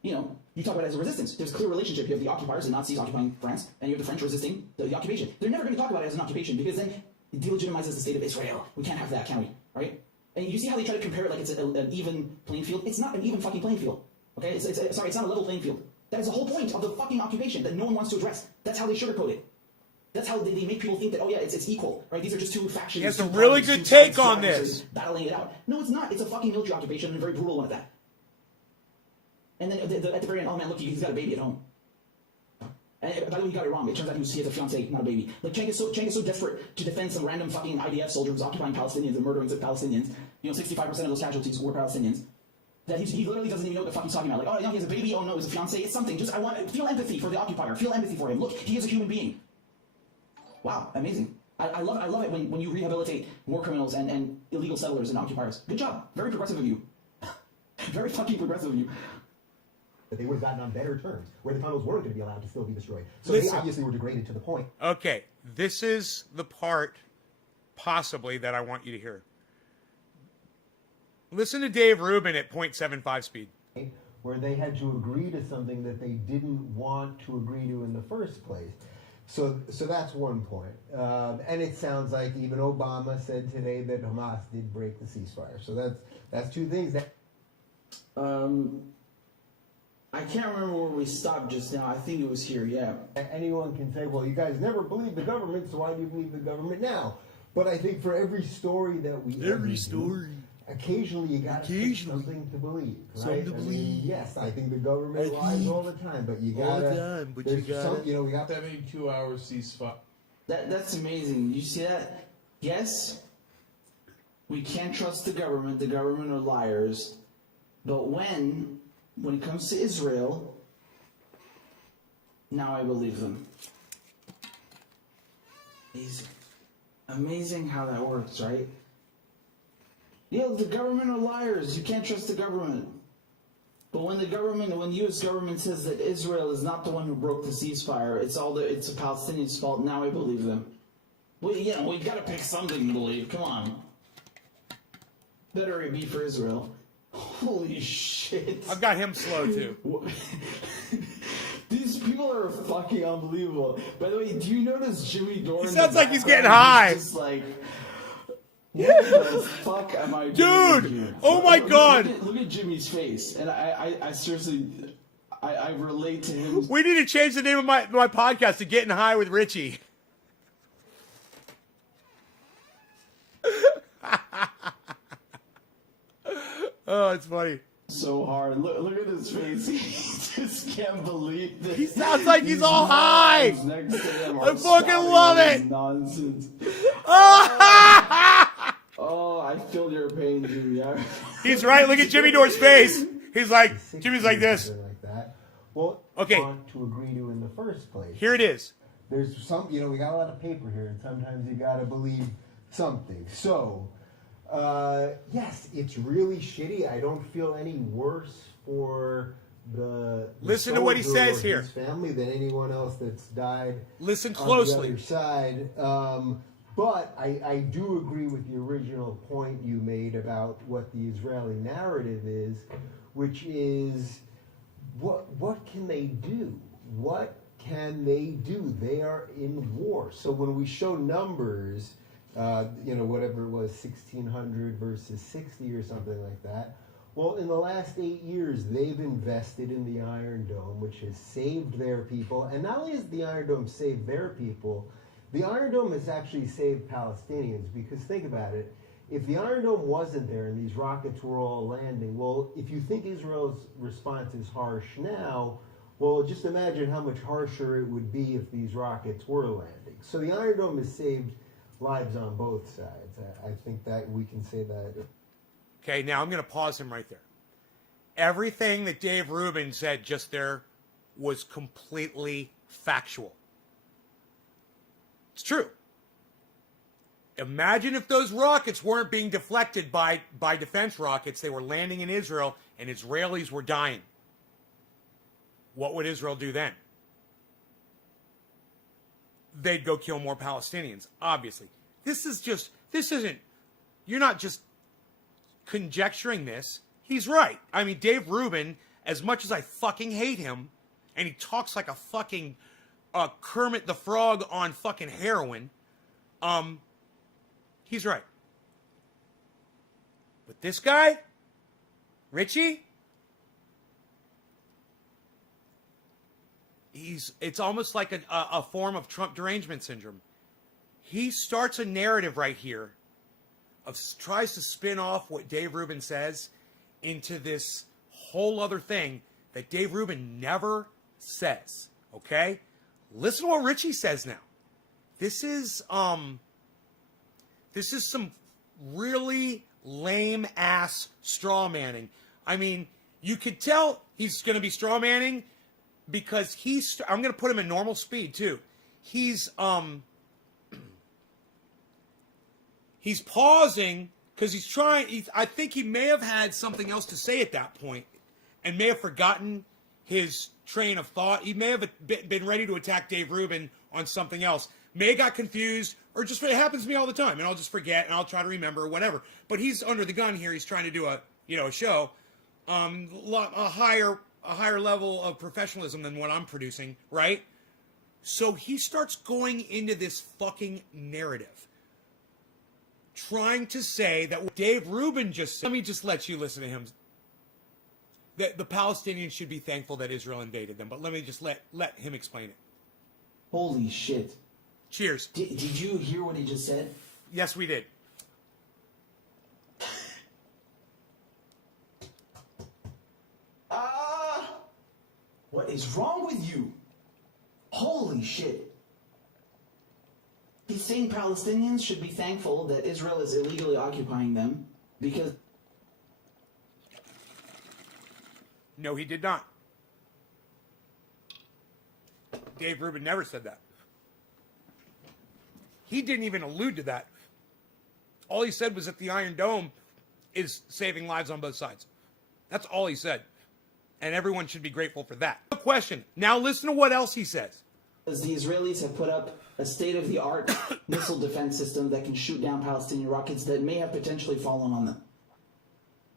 You know, you talk about it as a resistance. There's a clear relationship. You have the occupiers, the Nazis occupying France, and you have the French resisting the occupation. They're never going to talk about it as an occupation because then it delegitimizes the state of Israel. We can't have that, can we? Right? And you see how they try to compare it like it's an even playing field? It's not an even fucking playing field. Okay? It's not a level playing field. That is the whole point of the fucking occupation that no one wants to address. That's how they sugarcoat it. That's how they make people think that, oh yeah, it's equal, right? These are just two factions. He has a really good take on this. Battling it out. No, it's not. It's a fucking military occupation and a very brutal one at that. And then at the very end, oh man, look, he's got a baby at home. And by the way, he got it wrong. It turns out he has a fiancée, not a baby. Like, Cenk is so desperate to defend some random fucking IDF soldier who's occupying Palestinians and murdering Palestinians. You know, 65% of those casualties were Palestinians. That he literally doesn't even know what the fuck he's talking about. Like, oh, you know, he has a baby. Oh no, it's a fiancée. It's something. Just feel empathy for the occupier. Feel empathy for him. Look, he is a human being. wow, amazing. I love it when you rehabilitate war criminals and illegal settlers and occupiers. Good job. Very progressive of you. Very fucking progressive of you. That they would have gotten on better terms, where the tunnels weren't going to be allowed to still be destroyed. So Listen. they obviously were degraded to the point. Okay, this is the part possibly that I want you to hear. Listen to Dave Rubin at 0.75 speed. Where they had to agree to something that they didn't want to agree to in the first place. So that's one point. And it sounds like even Obama said today that Hamas did break the ceasefire. So that's two things. That I can't remember where we stopped just now. I think it was here, yeah. anyone can say, well, you guys never believed the government, so why do you believe the government now? But I think for every story that we do, occasionally you got to pick something to believe, right? Something to believe. Yes, I think the government lies all the time, but you gotta. We got 72-hour ceasefire. That's amazing. You see that? Yes, we can't trust the government. The government are liars. But when it comes to Israel, now I believe them. Amazing how that works, right? Yeah, the government are liars. You can't trust the government. But when the U.S. government says that Israel is not the one who broke the ceasefire, it's the Palestinians' fault, now I believe them. Well, we've got to pick something to believe. Come on. Better it be for Israel. Holy shit. I've got him slow too. These people are fucking unbelievable. By the way, do you notice Jimmy Dore? He in sounds the like he's background? getting high. He's just like, what the fuck am I doing Dude! here? Oh my God! Look at Jimmy's face, and I seriously, I relate to him. We need to change the name of my podcast to Getting High with Richie. Oh, it's funny. So hard. Look at his face. He just can't believe that. He sounds like he's these all high. morons next to him I are fucking spouting love all this it. Nonsense. Oh! Oh, I feel your pain, Jimmy. He's right. Look at Jimmy Dore's face. He's like, Jimmy's like this. something like that. Well, Okay. want to agree to in the first place. Here it is. There's some, we got a lot of paper here, and sometimes you got to believe something. So, yes, it's really shitty. I don't feel any worse for the Listen to what he soldier says or here. his family than anyone else that's died. Listen On the closely. other side. But I do agree with the original point you made about what the Israeli narrative is, which is what can they do? What can they do? They are in war. So when we show numbers, whatever it was, 1,600 versus 60 or something like that. Well, in the last 8 years, they've invested in the Iron Dome, which has saved their people. And not only has the Iron Dome saved their people, the Iron Dome has actually saved Palestinians. Because think about it. If the Iron Dome wasn't there and these rockets were all landing, well, if you think Israel's response is harsh now, well, just imagine how much harsher it would be if these rockets were landing. So the Iron Dome has saved lives on both sides. I think that we can say that. Okay, now I'm going to pause him right there. Everything that Dave Rubin said just there was completely factual. It's true. Imagine if those rockets weren't being deflected by defense rockets. They were landing in Israel and Israelis were dying. What would Israel do then? They'd go kill more Palestinians, obviously. This isn't, you're not just conjecturing this. He's right. I mean, Dave Rubin, as much as I fucking hate him, and he talks like a fucking Kermit the Frog on fucking heroin, he's right. But this guy, Richie, it's almost like a form of Trump derangement syndrome. He starts a narrative right here tries to spin off what Dave Rubin says into this whole other thing that Dave Rubin never says. Okay? Listen to what Richie says now. This is some really lame ass straw manning. I mean, you could tell he's going to be straw manning because I'm going to put him in normal speed too. He's He's pausing because he's trying. I think he may have had something else to say at that point and may have forgotten his train of thought. He may have been ready to attack Dave Rubin on something else. May have got confused, or just it happens to me all the time, and I'll just forget and I'll try to remember or whatever. But he's under the gun here. He's trying to do a show, a higher level of professionalism than what I'm producing, right? So he starts going into this fucking narrative, trying to say that what Dave Rubin just said. Let me just let you listen to him. That the Palestinians should be thankful that Israel invaded them, but let me just let him explain it. Holy shit. Cheers. Did you hear what he just said? Yes, we did. What is wrong with you? Holy shit. He's saying Palestinians should be thankful that Israel is illegally occupying them because... No, he did not. Dave Rubin never said that. He didn't even allude to that. All he said was that the Iron Dome is saving lives on both sides. That's all he said. And everyone should be grateful for that. No question. Now listen to what else he says. Because the Israelis have put up a state-of-the-art missile defense system that can shoot down Palestinian rockets that may have potentially fallen on them.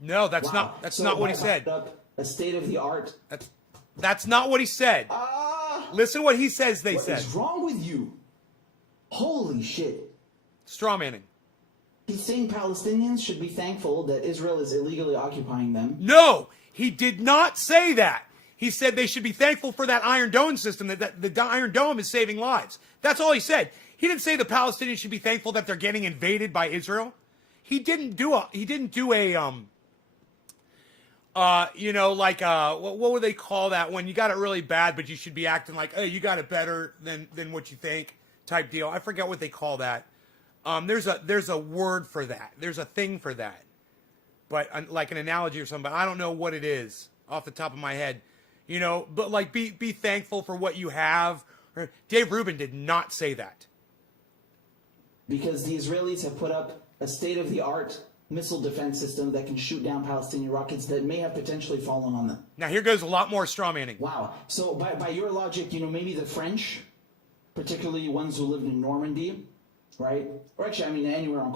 No, that's Wow. not what he said. Put up a state-of-the-art... That's not what he said. Listen to what he says they What said. is wrong with you? Holy shit. Strawmanning. He's saying Palestinians should be thankful that Israel is illegally occupying them. No, he did not say that. He said they should be thankful for that Iron Dome system, that the Iron Dome is saving lives. That's all he said. He didn't say the Palestinians should be thankful that they're getting invaded by Israel. He didn't do a what would they call that when you got it really bad, but you should be acting like, oh, you got it better than what you think type deal. I forget what they call that. There's a word for that. There's a thing for that. But like an analogy or something, but I don't know what it is off the top of my head. But like be thankful for what you have. Dave Rubin did not say that. Because the Israelis have put up a state-of-the-art missile defense system that can shoot down Palestinian rockets that may have potentially fallen on them. Now here goes a lot more strawmanning. Wow. So by your logic, maybe the French, particularly ones who lived in Normandy, right? Or actually, I mean, anywhere on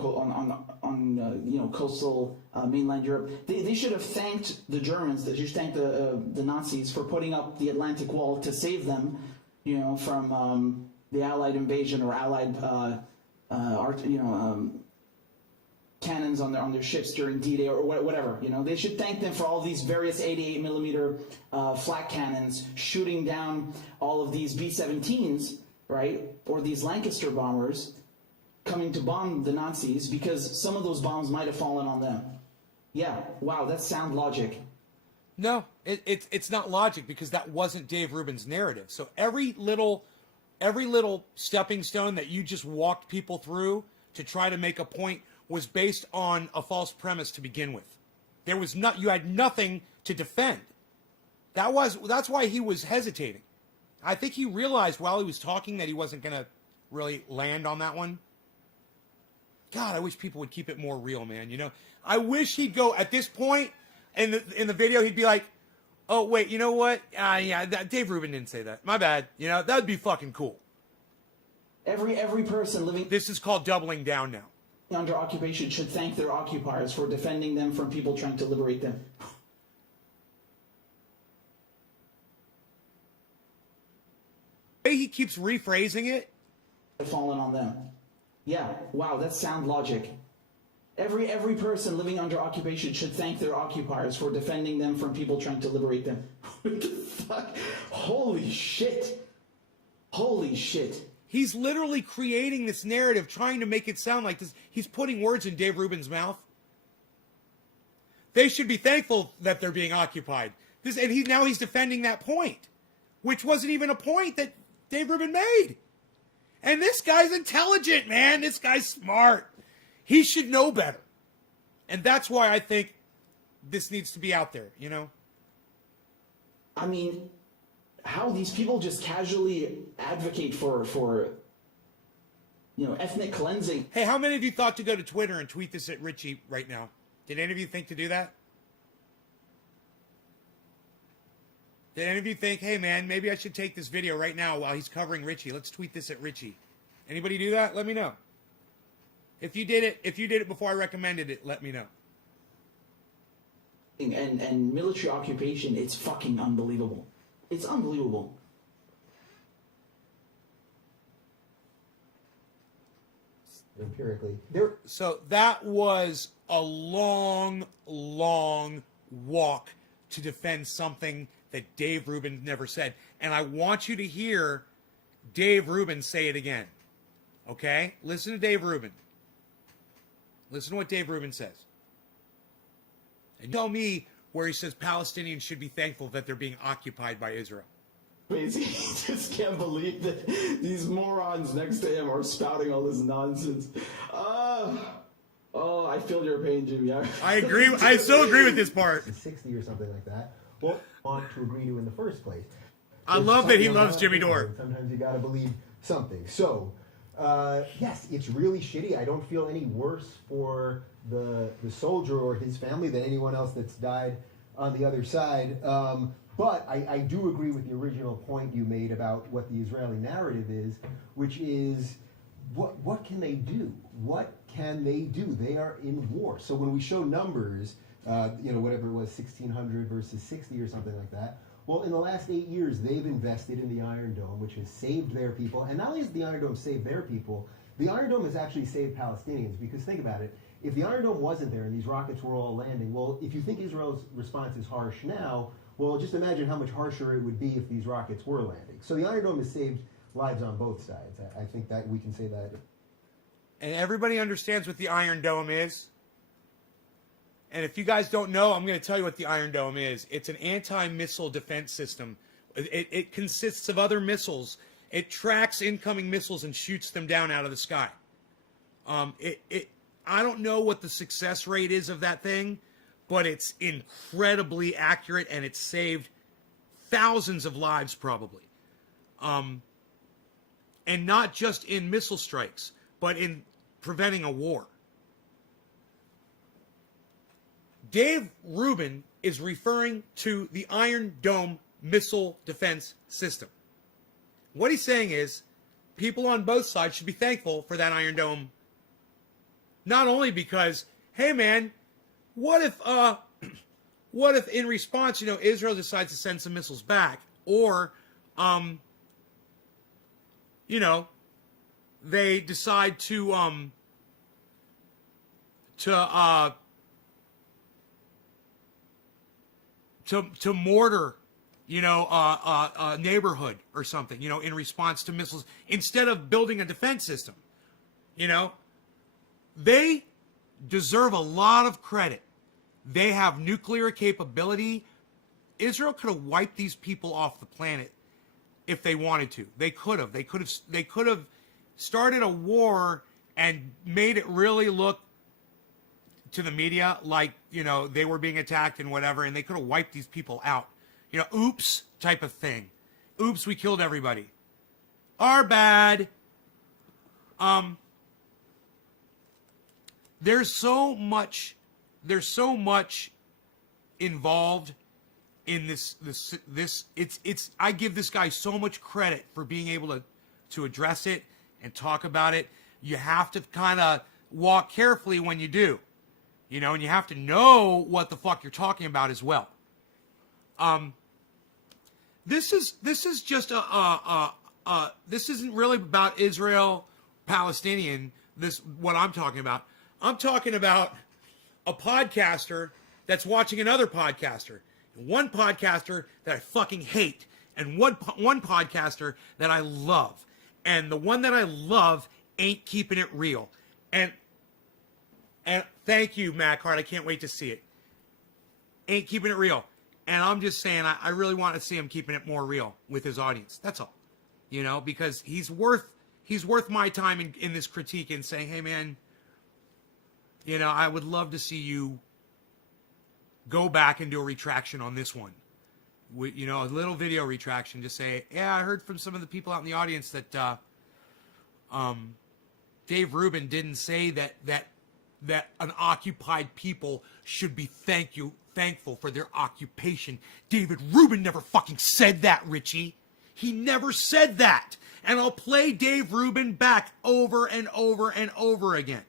coastal mainland Europe, they should have thanked the Germans. They should thank the Nazis for putting up the Atlantic Wall to save them, from the Allied invasion or Allied cannons on their ships during D-Day or whatever. They should thank them for all these various 88 millimeter flak cannons shooting down all of these B-17s, right, or these Lancaster bombers coming to bomb the Nazis because some of those bombs might have fallen on them. Yeah, wow, that's sound logic. No, it's not logic because that wasn't Dave Rubin's narrative. So every little stepping stone that you just walked people through to try to make a point was based on a false premise to begin with. You had nothing to defend. That's why he was hesitating. I think he realized while he was talking that he wasn't going to really land on that one. God, I wish people would keep it more real, man. I wish he'd go at this point in the video. He'd be like, "Oh wait, you know what? Dave Rubin didn't say that. My bad. That'd be fucking cool." Every person living This is called doubling down now. under occupation should thank their occupiers for defending them from people trying to liberate them. The way he keeps rephrasing it. Fallen on them. Yeah, wow, that's sound logic. Every person living under occupation should thank their occupiers for defending them from people trying to liberate them. What the fuck? Holy shit. Holy shit. He's literally creating this narrative, trying to make it sound like this. He's putting words in Dave Rubin's mouth. They should be thankful that they're being occupied. Now he's defending that point, which wasn't even a point that Dave Rubin made. And this guy's intelligent, man. This guy's smart. He should know better. And that's why I think this needs to be out there, I mean, how these people just casually advocate for ethnic cleansing. Hey, how many of you thought to go to Twitter and tweet this at Richie right now? Did any of you think to do that? Did any of you think, hey man, maybe I should take this video right now while he's covering Richie? Let's tweet this at Richie. Anybody do that? Let me know. If you did it before I recommended it, let me know. And military occupation, it's fucking unbelievable. It's unbelievable. Empirically, So that was a long, long walk to defend something that Dave Rubin never said. And I want you to hear Dave Rubin say it again. Okay? Listen to Dave Rubin. Listen to what Dave Rubin says. And tell me where he says Palestinians should be thankful that they're being occupied by Israel. Crazy. I just can't believe that these morons next to him are spouting all this nonsense. I feel your pain, Jimmy. I agree. I so agree with this part. 60 or something like that. Well, want to agree to in the first place. I love that he loves Jimmy Dore. Sometimes you got to believe something. So, yes, it's really shitty. I don't feel any worse for the soldier or his family than anyone else that's died on the other side. But I do agree with the original point you made about what the Israeli narrative is, which is what can they do? What can they do? They are in war. So when we show numbers, whatever it was, 1,600 versus 60 or something like that. Well, in the last 8 years, they've invested in the Iron Dome, which has saved their people. And not only has the Iron Dome saved their people, the Iron Dome has actually saved Palestinians. Because think about it. If the Iron Dome wasn't there and these rockets were all landing, well, if you think Israel's response is harsh now, well, just imagine how much harsher it would be if these rockets were landing. So the Iron Dome has saved lives on both sides. I think that we can say that. And everybody understands what the Iron Dome is. And if you guys don't know, I'm going to tell you what the Iron Dome is. It's an anti-missile defense system. It consists of other missiles. It tracks incoming missiles and shoots them down out of the sky. I don't know what the success rate is of that thing, but it's incredibly accurate, and it's saved thousands of lives probably. And not just in missile strikes, but in preventing a war. Dave Rubin is referring to the Iron Dome missile defense system. What he's saying is people on both sides should be thankful for that Iron Dome. Not only because, hey man, what if in response, Israel decides to send some missiles back, or, they decide to mortar, a neighborhood or something, in response to missiles, instead of building a defense system, they deserve a lot of credit. They have nuclear capability. Israel could have wiped these people off the planet if they wanted to. They could have. They could have started a war and made it really look to the media like, they were being attacked and whatever, and they could have wiped these people out. Oops type of thing. Oops, we killed everybody. Our bad. There's so much involved in this. I give this guy so much credit for being able to address it and talk about it. You have to kind of walk carefully when you do, and you have to know what the fuck you're talking about as well. This is just this isn't really about Israel, Palestinian. What I'm talking about. I'm talking about a podcaster that's watching another podcaster. One podcaster that I fucking hate, and one podcaster that I love. And the one that I love ain't keeping it real. And thank you, Matt Hart. I can't wait to see it. Ain't keeping it real. And I'm just saying, I really want to see him keeping it more real with his audience. That's all. Because he's worth my time in this critique and saying, hey man, I would love to see you go back and do a retraction on this one. A little video retraction. Just say, yeah, I heard from some of the people out in the audience that, Dave Rubin didn't say that an occupied people should be thankful for their occupation. David Rubin never fucking said that, Richie. He never said that. And I'll play Dave Rubin back over and over and over again.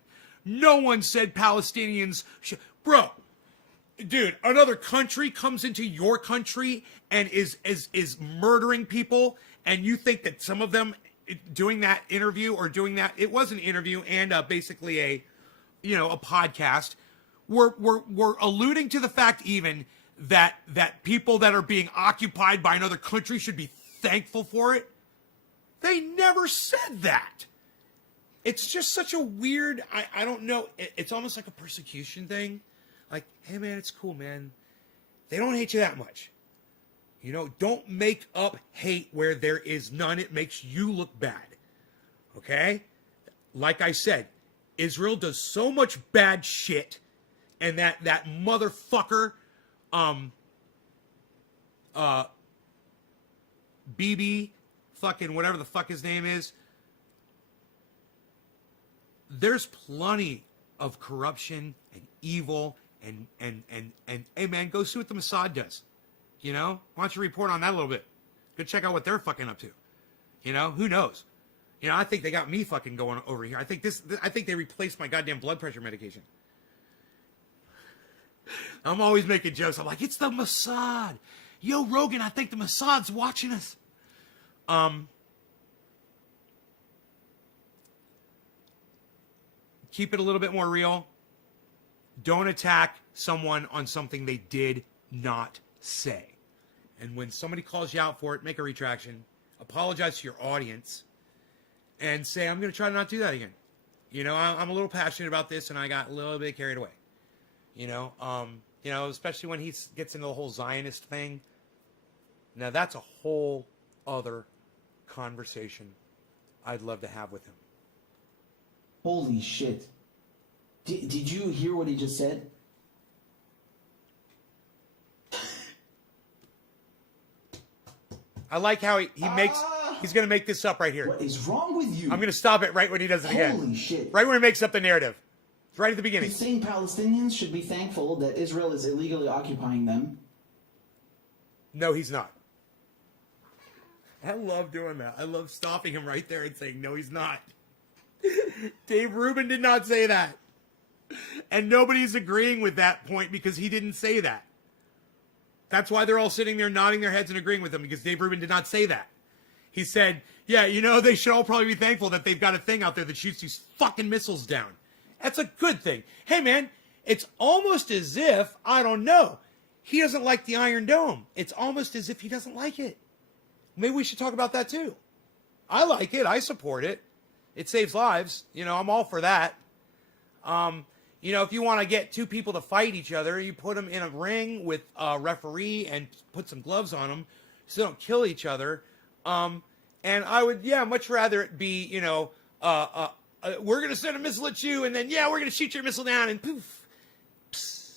No one said Palestinians should. Bro, dude, another country comes into your country and is murdering people, and you think that some of them doing that interview or doing that, it was an interview and basically a podcast, we're alluding to the fact even that people that are being occupied by another country should be thankful for it. They never said that. It's just such a weird, I don't know, it's almost like a persecution thing. Like, hey man, it's cool, man. They don't hate you that much. You know, don't make up hate where there is none. It makes you look bad. Okay? Like I said, Israel does so much bad shit, and that motherfucker, Bibi, fucking whatever the fuck his name is, there's plenty of corruption and evil and hey man, go see what the Mossad does. You know? Why don't you report on that a little bit? Go check out what they're fucking up to. You know? Who knows? You know, I think they got me fucking going over here. I think they replaced my goddamn blood pressure medication. I'm always making jokes. I'm like, it's the Mossad. Yo, Rogan, I think the Mossad's watching us. Keep it a little bit more real. Don't attack someone on something they did not say. And when somebody calls you out for it, make a retraction. Apologize to your audience. And say, I'm going to try to not do that again. You know, I'm a little passionate about this, and I got a little bit carried away. You know, especially when he gets into the whole Zionist thing. Now, that's a whole other conversation I'd love to have with him. Holy shit. Did you hear what he just said? I like how he's going to make this up right here. What is wrong with you? I'm going to stop it right when he does it again. Holy shit. Right when he makes up the narrative. It's right at the beginning. He's saying Palestinians should be thankful that Israel is illegally occupying them. No, he's not. I love doing that. I love stopping him right there and saying, no, he's not. Dave Rubin did not say that. And nobody's agreeing with that point because he didn't say that. That's why they're all sitting there nodding their heads and agreeing with him, because Dave Rubin did not say that. He said, yeah, you know, they should all probably be thankful that they've got a thing out there that shoots these fucking missiles down. That's a good thing. Hey, man, it's almost as if, I don't know, he doesn't like the Iron Dome. It's almost as if he doesn't like it. Maybe we should talk about that too. I like it. I support it. It saves lives. You know, I'm all for that. You know, if you want to get two people to fight each other, you put them in a ring with a referee and put some gloves on them so they don't kill each other. And I would, much rather it be, you know, we're going to send a missile at you, and then, we're going to shoot your missile down, and poof, psst,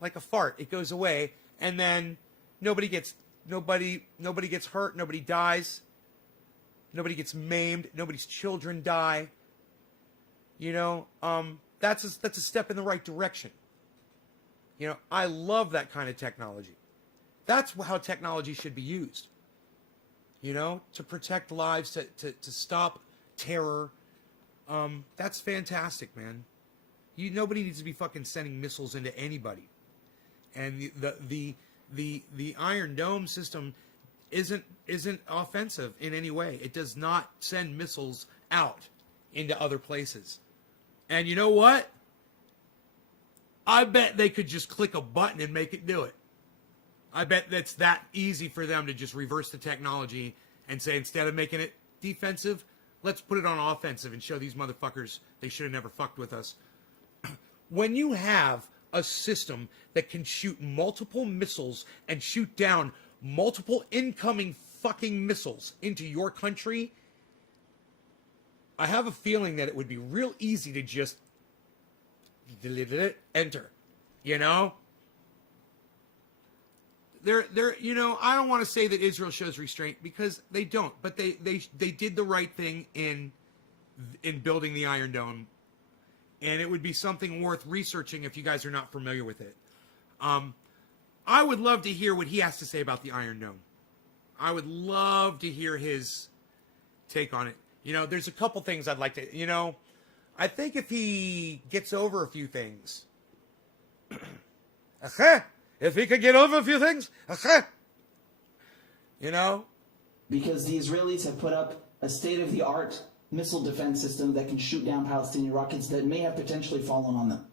like a fart, it goes away, and then nobody gets hurt, nobody dies, nobody gets maimed, nobody's children die. You know, that's a step in the right direction. You know, I love that kind of technology. That's how technology should be used. You know, to protect lives, to stop terror. That's fantastic, man. Nobody needs to be fucking sending missiles into anybody. And the Iron Dome system isn't offensive in any way. It does not send missiles out into other places. And you know what? I bet they could just click a button and make it do it. I bet that's that easy for them to just reverse the technology and say, instead of making it defensive, let's put it on offensive and show these motherfuckers they should have never fucked with us. When you have a system that can shoot multiple missiles and shoot down multiple incoming fucking missiles into your country, I have a feeling that it would be real easy to just enter, you know? You know, I don't want to say that Israel shows restraint, because they don't, but they did the right thing in in building the Iron Dome, and it would be something worth researching if you guys are not familiar with it. I would love to hear what he has to say about the Iron Dome. I would love to hear his take on it. You know, there's a couple things I'd like to, you know, I think if he gets over a few things, if he could get over a few things, you know, because the Israelis have put up a state-of-the-art missile defense system that can shoot down Palestinian rockets that may have potentially fallen on them.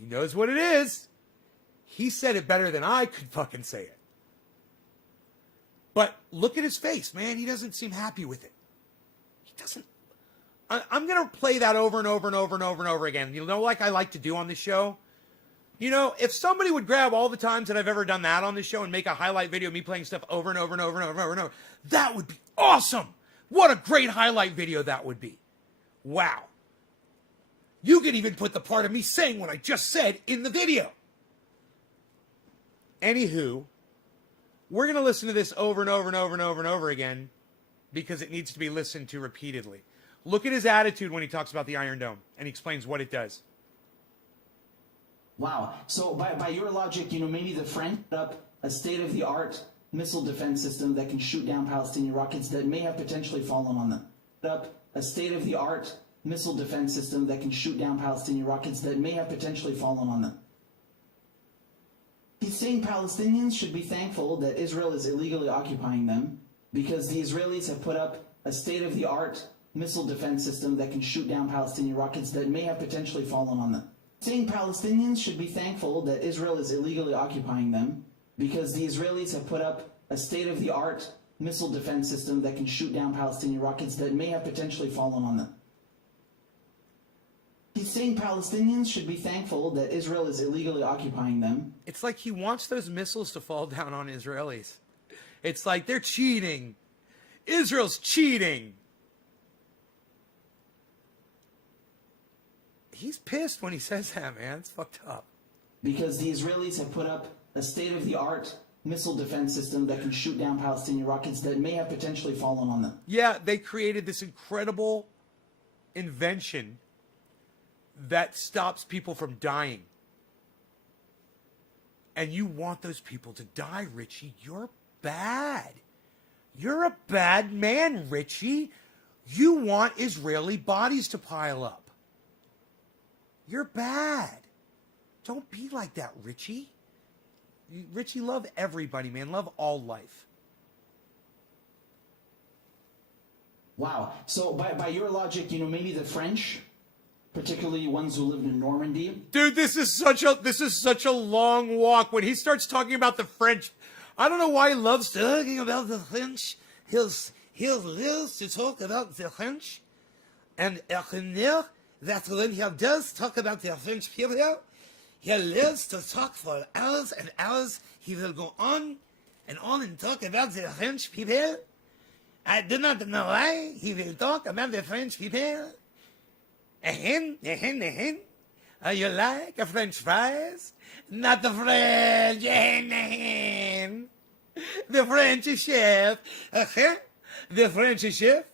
he knows what it is. He said it better than I could fucking say it. But look at his face, man. He doesn't seem happy with it. He doesn't. I'm going to play that over and over and over and over and over again. You know, like I like to do on this show? You know, if somebody would grab all the times that I've ever done that on this show and make a highlight video of me playing stuff over and over and over and over and over and over, that would be awesome. What a great highlight video that would be. Wow. You could even put the part of me saying what I just said in the video. Anywho, we're going to listen to this over and over and over and over and over again because it needs to be listened to repeatedly. Look at his attitude when he talks about the Iron Dome and he explains what it does. Wow. So by your logic, you know, maybe the French put up a state-of-the-art missile defense system that can shoot down Palestinian rockets that may have potentially fallen on them. Put up a state-of-the-art missile defense system that can shoot down Palestinian rockets that may have potentially fallen on them. He's saying Palestinians should be thankful that Israel is illegally occupying them because the Israelis have put up a state-of-the-art missile defense system that can shoot down Palestinian rockets that may have potentially fallen on them. Saying Palestinians should be thankful that Israel is illegally occupying them because the Israelis have put up a state-of-the-art missile defense system that can shoot down Palestinian rockets that may have potentially fallen on them. He's saying Palestinians should be thankful that Israel is illegally occupying them. It's like he wants those missiles to fall down on Israelis. It's like they're cheating. Israel's cheating. He's pissed when he says that, man. It's fucked up. Because the Israelis have put up a state-of-the-art missile defense system that can shoot down Palestinian rockets that may have potentially fallen on them. Yeah, they created this incredible invention that stops people from dying. And you want those people to die, Richie. You're bad. You're a bad man, Richie. You want Israeli bodies to pile up. You're bad. Don't be like that, Richie. Richie, love everybody, man. Love all life. Wow. So by your logic, you know, maybe the French, particularly ones who lived in Normandy. Dude, this is such a long walk. When he starts talking about the French, I don't know why he loves talking about the French. He loves to talk about the French. And that when he does talk about the French people, he loves to talk for hours and hours. He will go on and talk about the French people. I do not know why he will talk about the French people. You like a French fries? Not the French. The French chef. The French chef.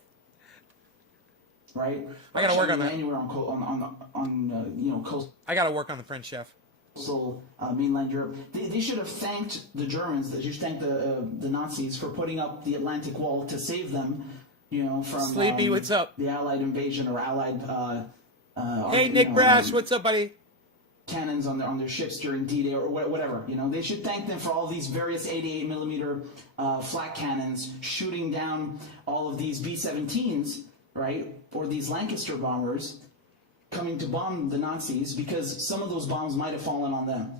Right. I gotta work on that. Anywhere on coastal I gotta work on the French chef. mainland Europe. They should have thanked the Germans. They should thank the Nazis for putting up the Atlantic Wall to save them. You know, from Sleepy, what's up? The Allied invasion or Allied. Hey, Nick Brash, what's up, buddy? Cannons on their ships during D-Day or whatever. You know, they should thank them for all these various 88 millimeter flak cannons shooting down all of these B-17s, right, or these Lancaster bombers coming to bomb the Nazis because some of those bombs might have fallen on them.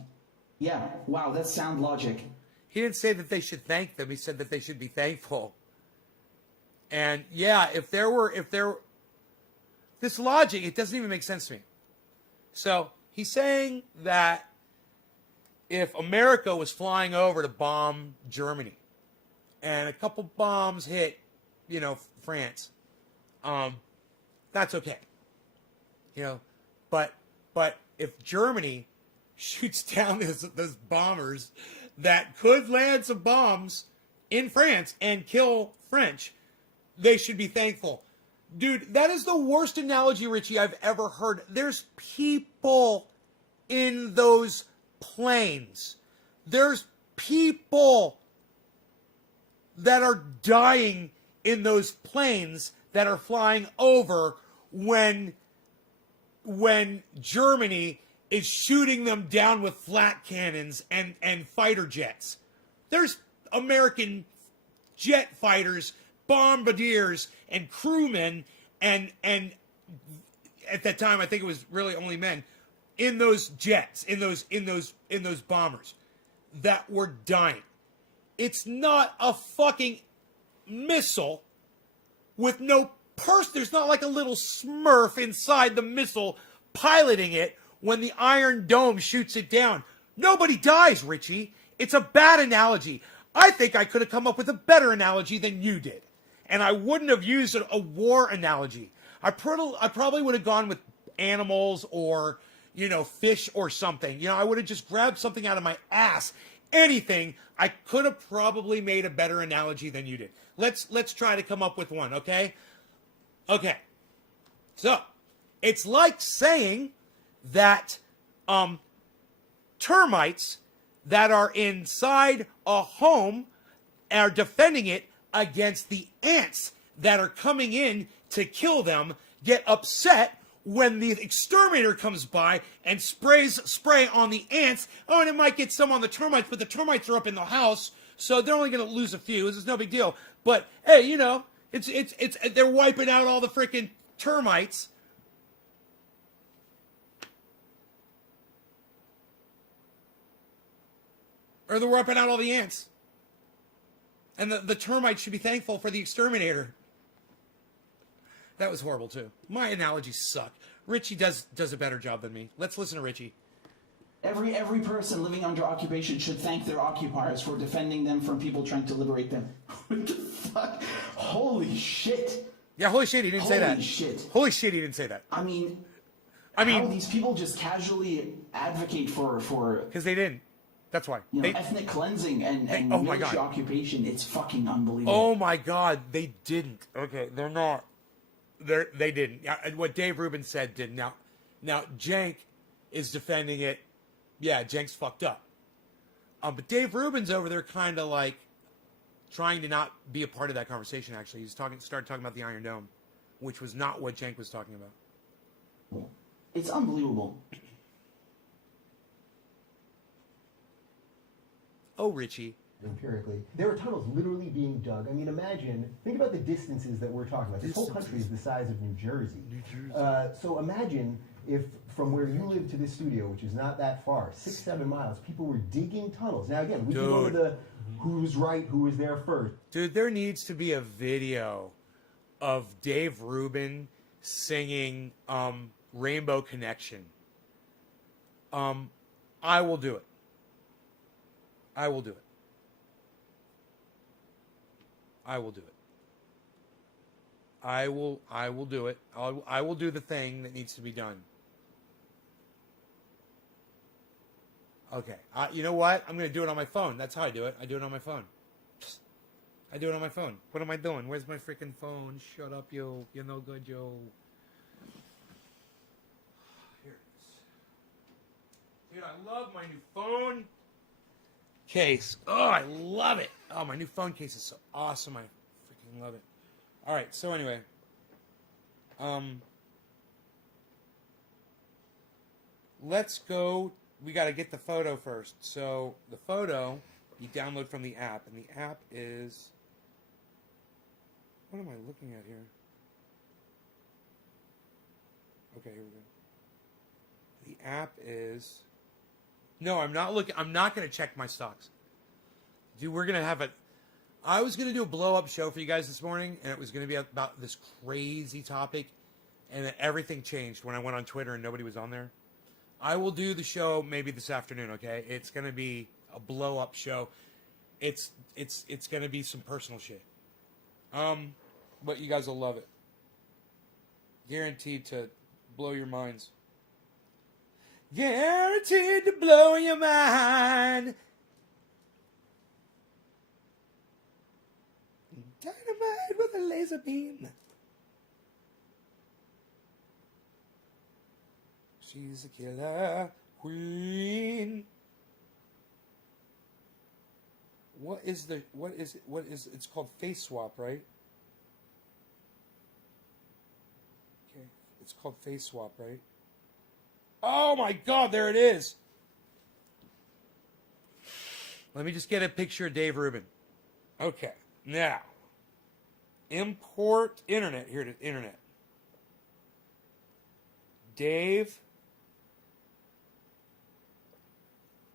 Yeah, wow, that's sound logic. He didn't say that they should thank them. He said that they should be thankful. And yeah, if there were this logic, it doesn't even make sense to me. So he's saying that if America was flying over to bomb Germany and a couple bombs hit, you know, France, that's okay. You know, but if Germany shoots down those bombers that could land some bombs in France and kill French, they should be thankful. Dude, that is the worst analogy, Richie, I've ever heard. There's people in those planes. There's people that are dying in those planes that are flying over when Germany is shooting them down with flat cannons and fighter jets. There's American jet fighters, bombardiers, and crewmen, and at that time I think it was really only men in those jets, in those bombers that were dying. It's not a fucking missile with no person. There's not like a little Smurf inside the missile piloting it when the Iron Dome shoots it down. Nobody dies, Richie. It's a bad analogy. I think I could have come up with a better analogy than you did. And I wouldn't have used a war analogy. I probably would have gone with animals or, fish or something. I would have just grabbed something out of my ass. Anything. I could have probably made a better analogy than you did. Let's try to come up with one, okay? Okay. So, it's like saying that termites that are inside a home are defending it against the ants that are coming in to kill them, get upset when the exterminator comes by and spray on the ants. Oh, and it might get some on the termites, but the termites are up in the house, so they're only going to lose a few. This is no big deal. But hey, it's they're wiping out all the freaking termites. Or they're wiping out all the ants. And the termites should be thankful for the exterminator. That was horrible, too. My analogies suck. Richie does a better job than me. Let's listen to Richie. Every person living under occupation should thank their occupiers for defending them from people trying to liberate them. What the fuck? Holy shit. Yeah, holy shit, he didn't say that. Holy shit. Holy shit, he didn't say that. I mean, how these people just casually advocate for Because they didn't. That's why. ethnic cleansing and oh my military God. occupation. It's fucking unbelievable. Oh my God, they didn't. Okay, they're not. They didn't. What Dave Rubin said didn't. Now Cenk is defending it. Yeah, Cenk's fucked up. But Dave Rubin's over there kind of like trying to not be a part of that conversation, actually. He's started talking about the Iron Dome, which was not what Cenk was talking about. It's unbelievable. Oh, Richie. Empirically, there are tunnels literally being dug. I mean, think about the distances that we're talking about. This whole country is the size of New Jersey. So imagine if from where you live to this studio, which is not that far, 6-7 miles, people were digging tunnels. Now again, we can go to the who's right, who was there first. Dude, there needs to be a video of Dave Rubin singing Rainbow Connection. I will do it. I will do it. I will do it. I will do it. I will do the thing that needs to be done. Okay. You know what? I'm going to do it on my phone. That's how I do it. I do it on my phone. I do it on my phone. What am I doing? Where's my freaking phone? Shut up, yo. You're no good, yo. Here it is. Dude, I love my new phone case. Oh, I love it. Oh, my new phone case is so awesome. I freaking love it. All right, so anyway. Let's go. We got to get the photo first. So the photo you download from the app, and the app is... What am I looking at here? Okay, here we go. The app is... No, I'm not looking. I'm not going to check my stocks. Dude, we're going to have a... I was going to do a blow-up show for you guys this morning, and it was going to be about this crazy topic, and then everything changed when I went on Twitter and nobody was on there. I will do the show maybe this afternoon, okay? It's going to be a blow-up show. It's going to be some personal shit. But you guys will love it. Guaranteed to blow your minds. Guaranteed to blow your mind. Dynamite with a laser beam. She's a killer queen. What is it's called face swap, right? Okay, it's called face swap, right? Oh my God, there it is. Let me just get a picture of Dave Rubin. Okay, now import internet. Here it is, internet. Dave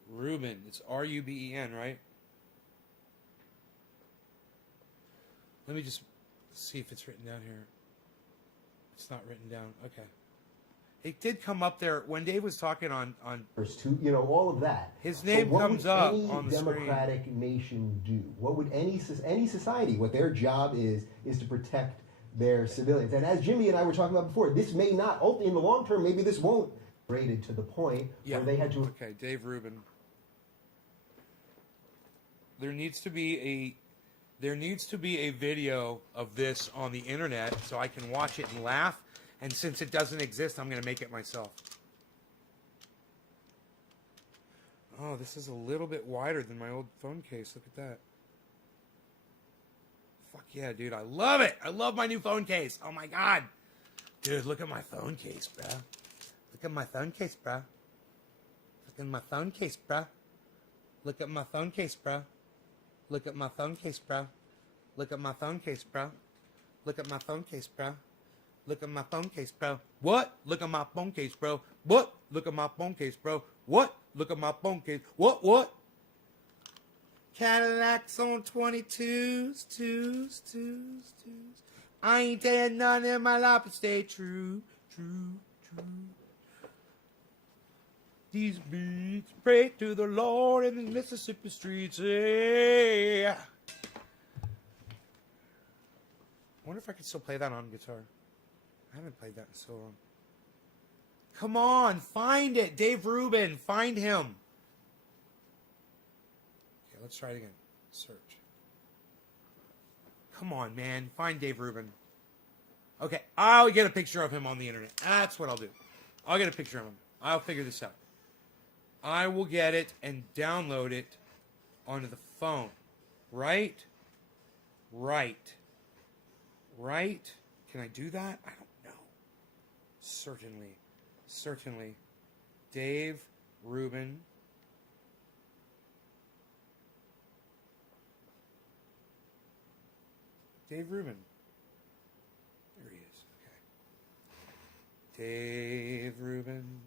Rubin. It's Ruben, right? Let me just see if it's written down here. It's not written down. Okay. It did come up there when Dave was talking on First two, you know, all of that. His name what comes would up any on the screen. democratic nation do? What would any society? What their job is to protect their civilians. And as Jimmy and I were talking about before, this may not, in the long term, maybe this won't rated to the point where they had to. Okay, Dave Rubin. There needs to be a video of this on the internet so I can watch it and laugh. And since it doesn't exist, I'm going to make it myself. Oh, this is a little bit wider than my old phone case. Look at that. Fuck yeah, dude. I love it. I love my new phone case. Oh, my God. Dude, look at my phone case, bruh. Look at my phone case, bruh. Look at my phone case, bruh. Look at my phone case, bruh. Look at my phone case, bruh. Look at my phone case, bruh. Look at my phone case, bruh. Look at my phone case, bro. What? Look at my phone case, bro. What? Look at my phone case, bro. What? Look at my phone case. What? Cadillacs on 22s, twos. I ain't telling none in my life, but stay true. These beats pray to the Lord in the Mississippi streets. Yeah. I wonder if I could still play that on guitar. I haven't played that in so long. Come on, find it. Dave Rubin, find him. Okay, let's try it again. Search. Come on, man. Find Dave Rubin. Okay, I'll get a picture of him on the internet. That's what I'll do. I'll get a picture of him. I'll figure this out. I will get it and download it onto the phone. Right? Can I do that? I don't know. Certainly. Dave Rubin. Dave Rubin. There he is. Okay. Dave Rubin.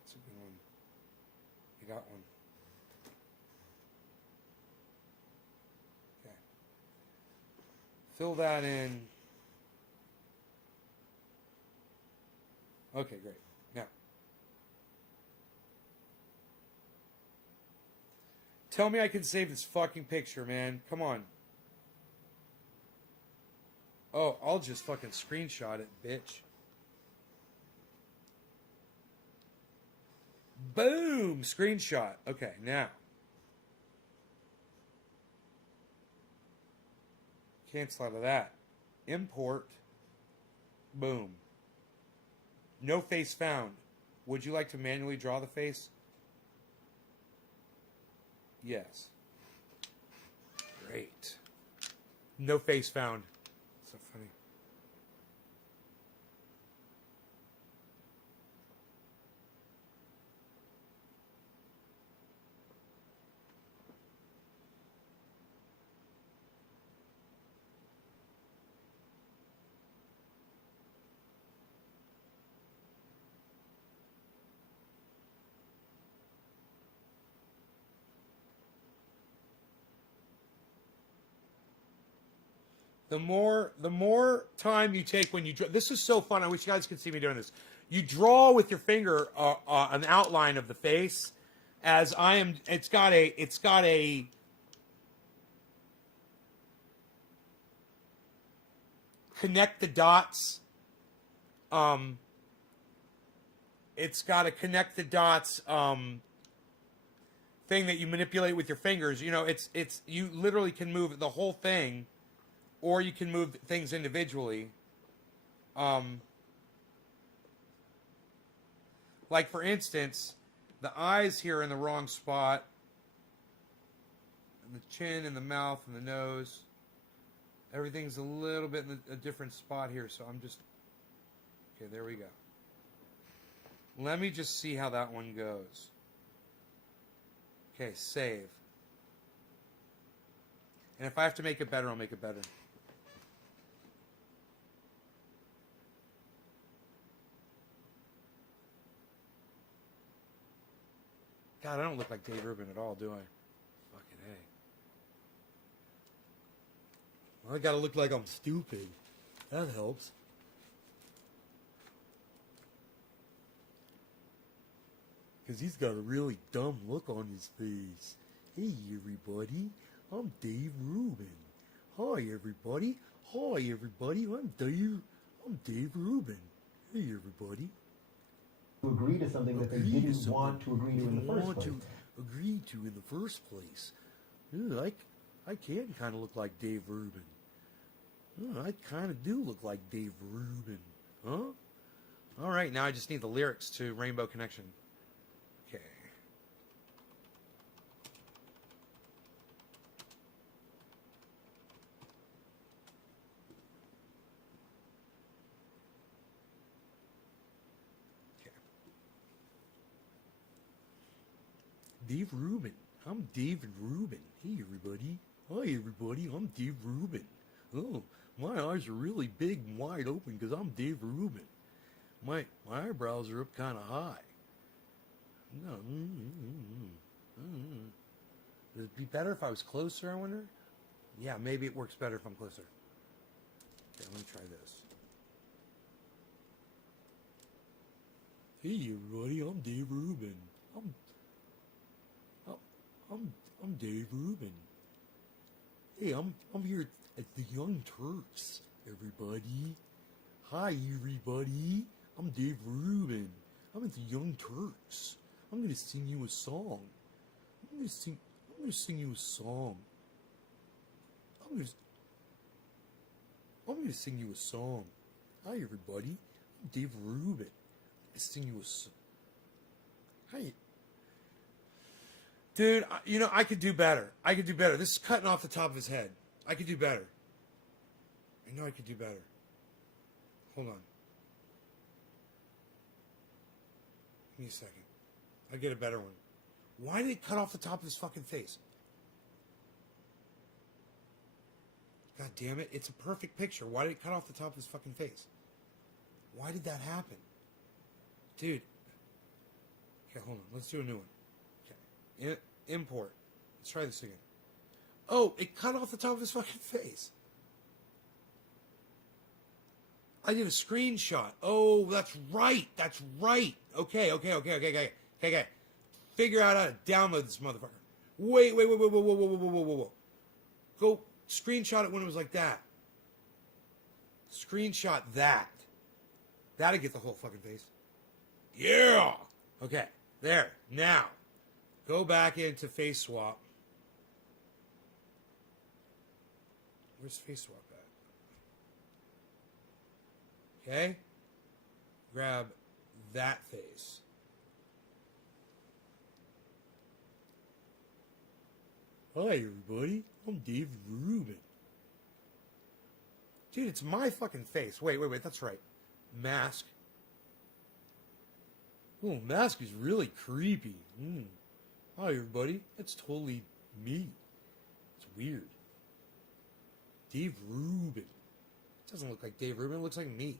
That's a good one. You got one. Okay. Fill that in. Okay, great. Now, tell me I can save this fucking picture, man. Come on. Oh, I'll just fucking screenshot it, bitch. Boom! Screenshot. Okay, now. Cancel out of that. Import. Boom. No face found. Would you like to manually draw the face? Yes. Great. No face found. So funny. The more time you take when you draw, this is so fun. I wish you guys could see me doing this. You draw with your finger an outline of the face, as I am. It's got a connect the dots. It's got a connect the dots thing that you manipulate with your fingers. You know, it's you literally can move the whole thing, or you can move things individually. Like for instance, the eyes here are in the wrong spot, and the chin and the mouth and the nose. Everything's a little bit in a different spot here, so I'm just... Okay, there we go. Let me just see how that one goes. Okay, save. And if I have to make it better, I'll make it better. God, I don't look like Dave Rubin at all, do I? Fucking A. Well, I gotta look like I'm stupid. That helps. Because he's got a really dumb look on his face. Hey, everybody. I'm Dave Rubin. Hi, everybody. Hi, everybody. I'm Dave Rubin. Hey, everybody. To agree to something that they didn't want to agree to in the first place. Agree to in the first place. Ugh, I can kind of look like Dave Rubin. I kind of do look like Dave Rubin. Huh? All right, now I just need the lyrics to Rainbow Connection. Okay. Dave Rubin. I'm David Rubin. Hey, everybody. Hi, everybody. I'm Dave Rubin. Oh, my eyes are really big and wide open because I'm Dave Rubin. My eyebrows are up kind of high. No. Would it be better if I was closer, I wonder? Yeah, maybe it works better if I'm closer. Okay, let me try this. Hey, everybody. I'm Dave Rubin. I'm Dave Rubin. Hey, I'm here at the Young Turks, everybody. Hi, everybody. I'm Dave Rubin. I'm at the Young Turks. I'm gonna sing you a song. I'm gonna sing you a song. I'm gonna sing you a song. Hi, everybody. I'm Dave Rubin. I sing you a song. Hi. Dude, you know, I could do better. I could do better. This is cutting off the top of his head. I could do better. I know I could do better. Hold on. Give me a second. I'll get a better one. Why did it cut off the top of his fucking face? God damn it. It's a perfect picture. Why did it cut off the top of his fucking face? Why did that happen? Dude. Okay, hold on. Let's do a new one. Import. Let's try this again. Oh, it cut off the top of his fucking face. I did a screenshot. Oh, that's right. That's right. Okay. Figure out how to download this motherfucker. Wait. Whoa. Go screenshot it when it was like that. Screenshot that. That'll get the whole fucking face. Yeah. Okay. There. Now. Go back into Face Swap. Where's Face Swap at? Okay. Grab that face. Hi, everybody. I'm Dave Rubin. Dude, it's my fucking face. Wait. That's right. Mask. Oh, mask is really creepy. Hi, everybody. That's totally me. It's weird. Dave Rubin. It doesn't look like Dave Rubin. It looks like me.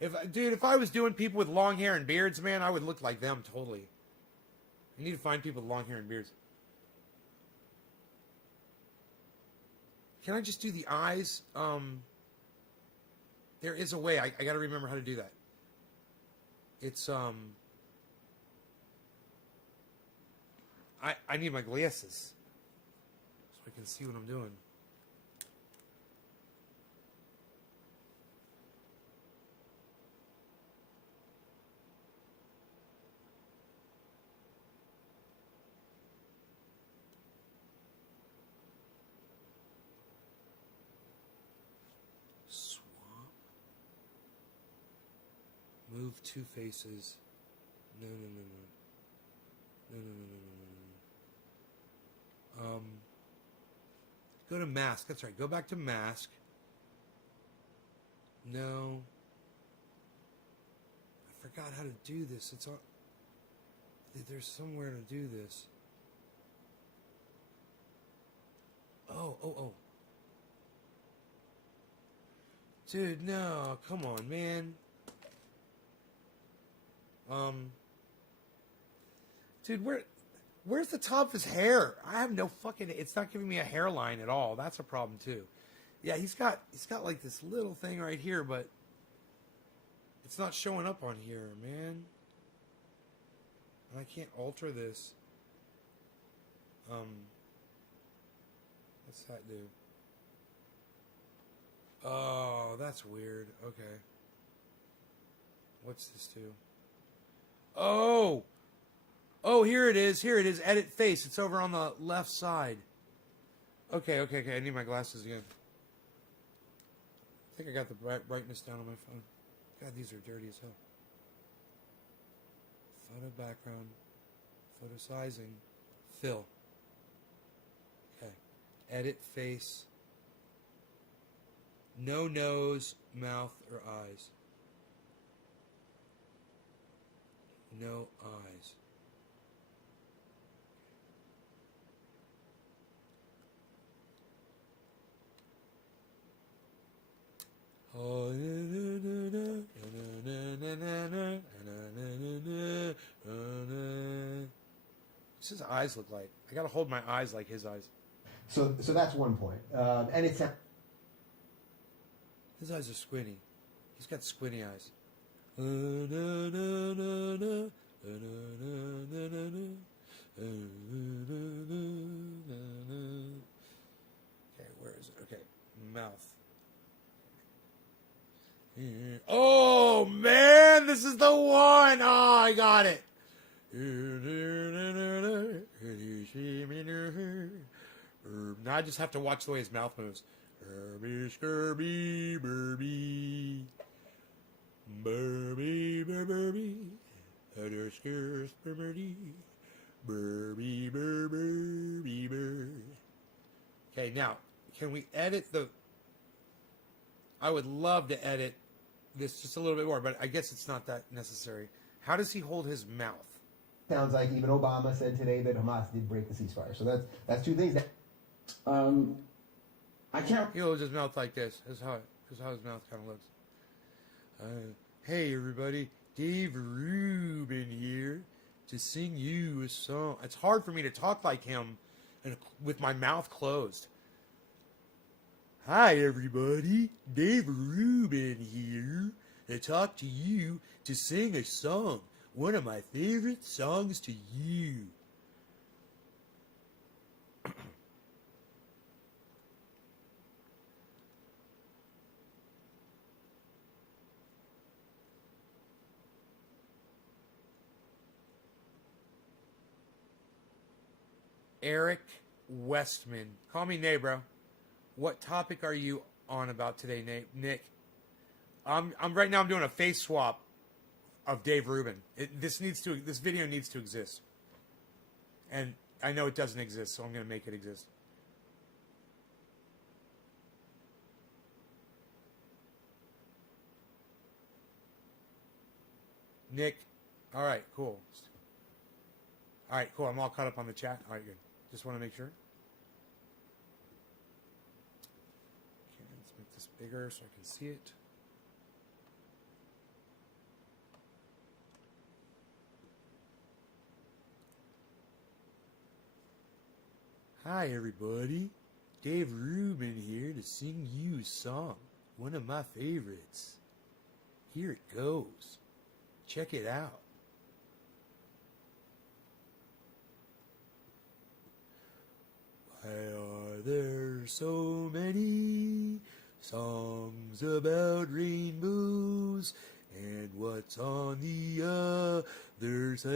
If I was doing people with long hair and beards, man, I would look like them totally. I need to find people with long hair and beards. Can I just do the eyes? There is a way. I got to remember how to do that. It's, I need my glasses so I can see what I'm doing. Move two faces. No. No. Go to mask. That's right. Go back to mask. No. I forgot how to do this. It's on. There's somewhere to do this. Oh. Dude, no. Come on, man. Dude, where's the top of his hair? I have no fucking. It's not giving me a hairline at all. That's a problem too. Yeah, he's got like this little thing right here, but it's not showing up on here, man. And I can't alter this. What's that do? Oh, that's weird. Okay. What's this do? Oh, here it is. Edit face. It's over on the left side. Okay. I need my glasses again. I think I got the brightness down on my phone. God, these are dirty as hell. Photo background. Photo sizing. Fill. Okay. Edit face. No nose, mouth, or eyes. No eyes. What's his eyes look like? I gotta hold my eyes like his eyes. So that's one point. And it's His eyes are squinty. He's got squinty eyes. Okay, where is it? Okay, mouth. Oh man, this is the one. Oh, I got it. Now I just have to watch the way his mouth moves. Scurby, burby. Burby, burby. Other scares, burby. Burby, burby, burby. Okay, now, can we edit the... I would love to edit this just a little bit more, but I guess it's not that necessary. How does he hold his mouth? sounds like even Obama said today that Hamas did break the ceasefire. So that's two things. I can't. He holds his mouth like this. That's how his mouth kind of looks. Hey everybody, Dave Rubin here to sing you a song. It's hard for me to talk like him and with my mouth closed. Hi everybody, Dave Rubin here to talk to you to sing a song. One of my favorite songs to you. Eric Westman. Call me Nate, bro. What topic are you on about today, Nate? Nick? I'm right now. I'm doing a face swap of Dave Rubin. This video needs to exist, and I know it doesn't exist, so I'm going to make it exist. Nick, all right, cool. All right, cool. I'm all caught up on the chat. All right, good. Just want to make sure. Okay, let's make this bigger so I can see it. Hi, everybody. Dave Rubin here to sing you a song. One of my favorites. Here it goes. Check it out. Why are there so many songs about rainbows? And what's on the other side?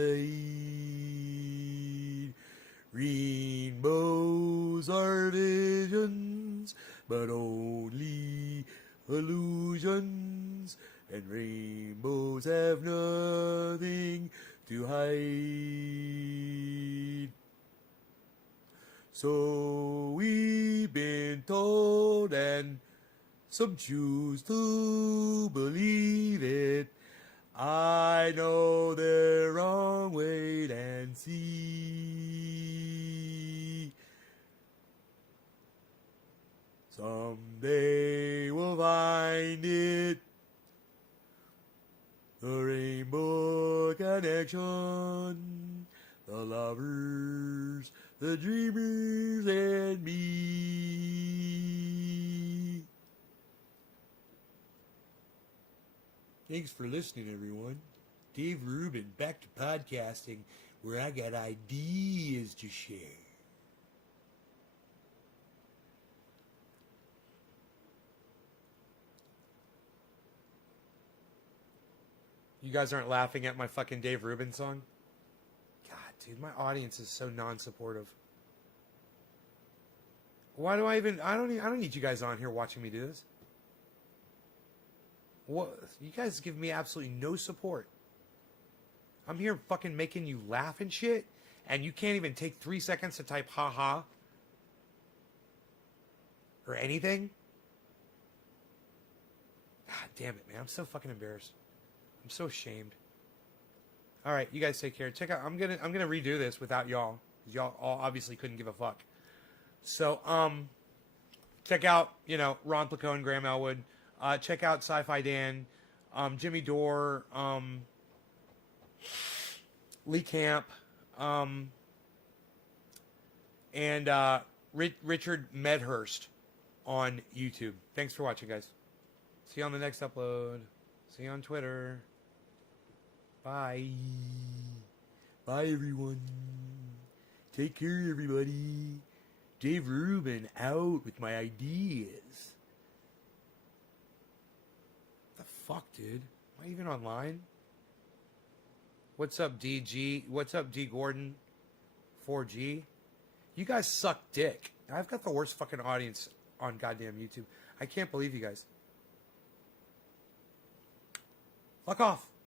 Rainbows are visions, but only illusions. and rainbows have nothing to hide. So we've been told, and some choose to believe it. I know the wrong. Wait and see. Someday we'll find it. The rainbow connection. The lovers, the dreamers, and me. Thanks for listening, everyone. Dave Rubin, back to podcasting, where I got ideas to share. You guys aren't laughing at my fucking Dave Rubin song? God, dude, my audience is so non-supportive. Why do I don't need you guys on here watching me do this. What? You guys give me absolutely no support. I'm here fucking making you laugh and shit, and you can't even take 3 seconds to type haha or anything? God damn it, man. I'm so fucking embarrassed. I'm so ashamed. All right, you guys take care. Check out. I'm gonna redo this without y'all, because y'all all obviously couldn't give a fuck. So check out Ron Placone, Graham Elwood. Check out Sci-Fi Dan, Jimmy Dore, Lee Camp, and Richard Medhurst on YouTube. Thanks for watching, guys. See you on the next upload. See you on Twitter. Bye. Bye, everyone. Take care, everybody. Dave Rubin out with my ideas. What the fuck, dude? Am I even online? What's up, DG? What's up, D Gordon? 4G? You guys suck dick. I've got the worst fucking audience on goddamn YouTube. I can't believe you guys. Fuck off.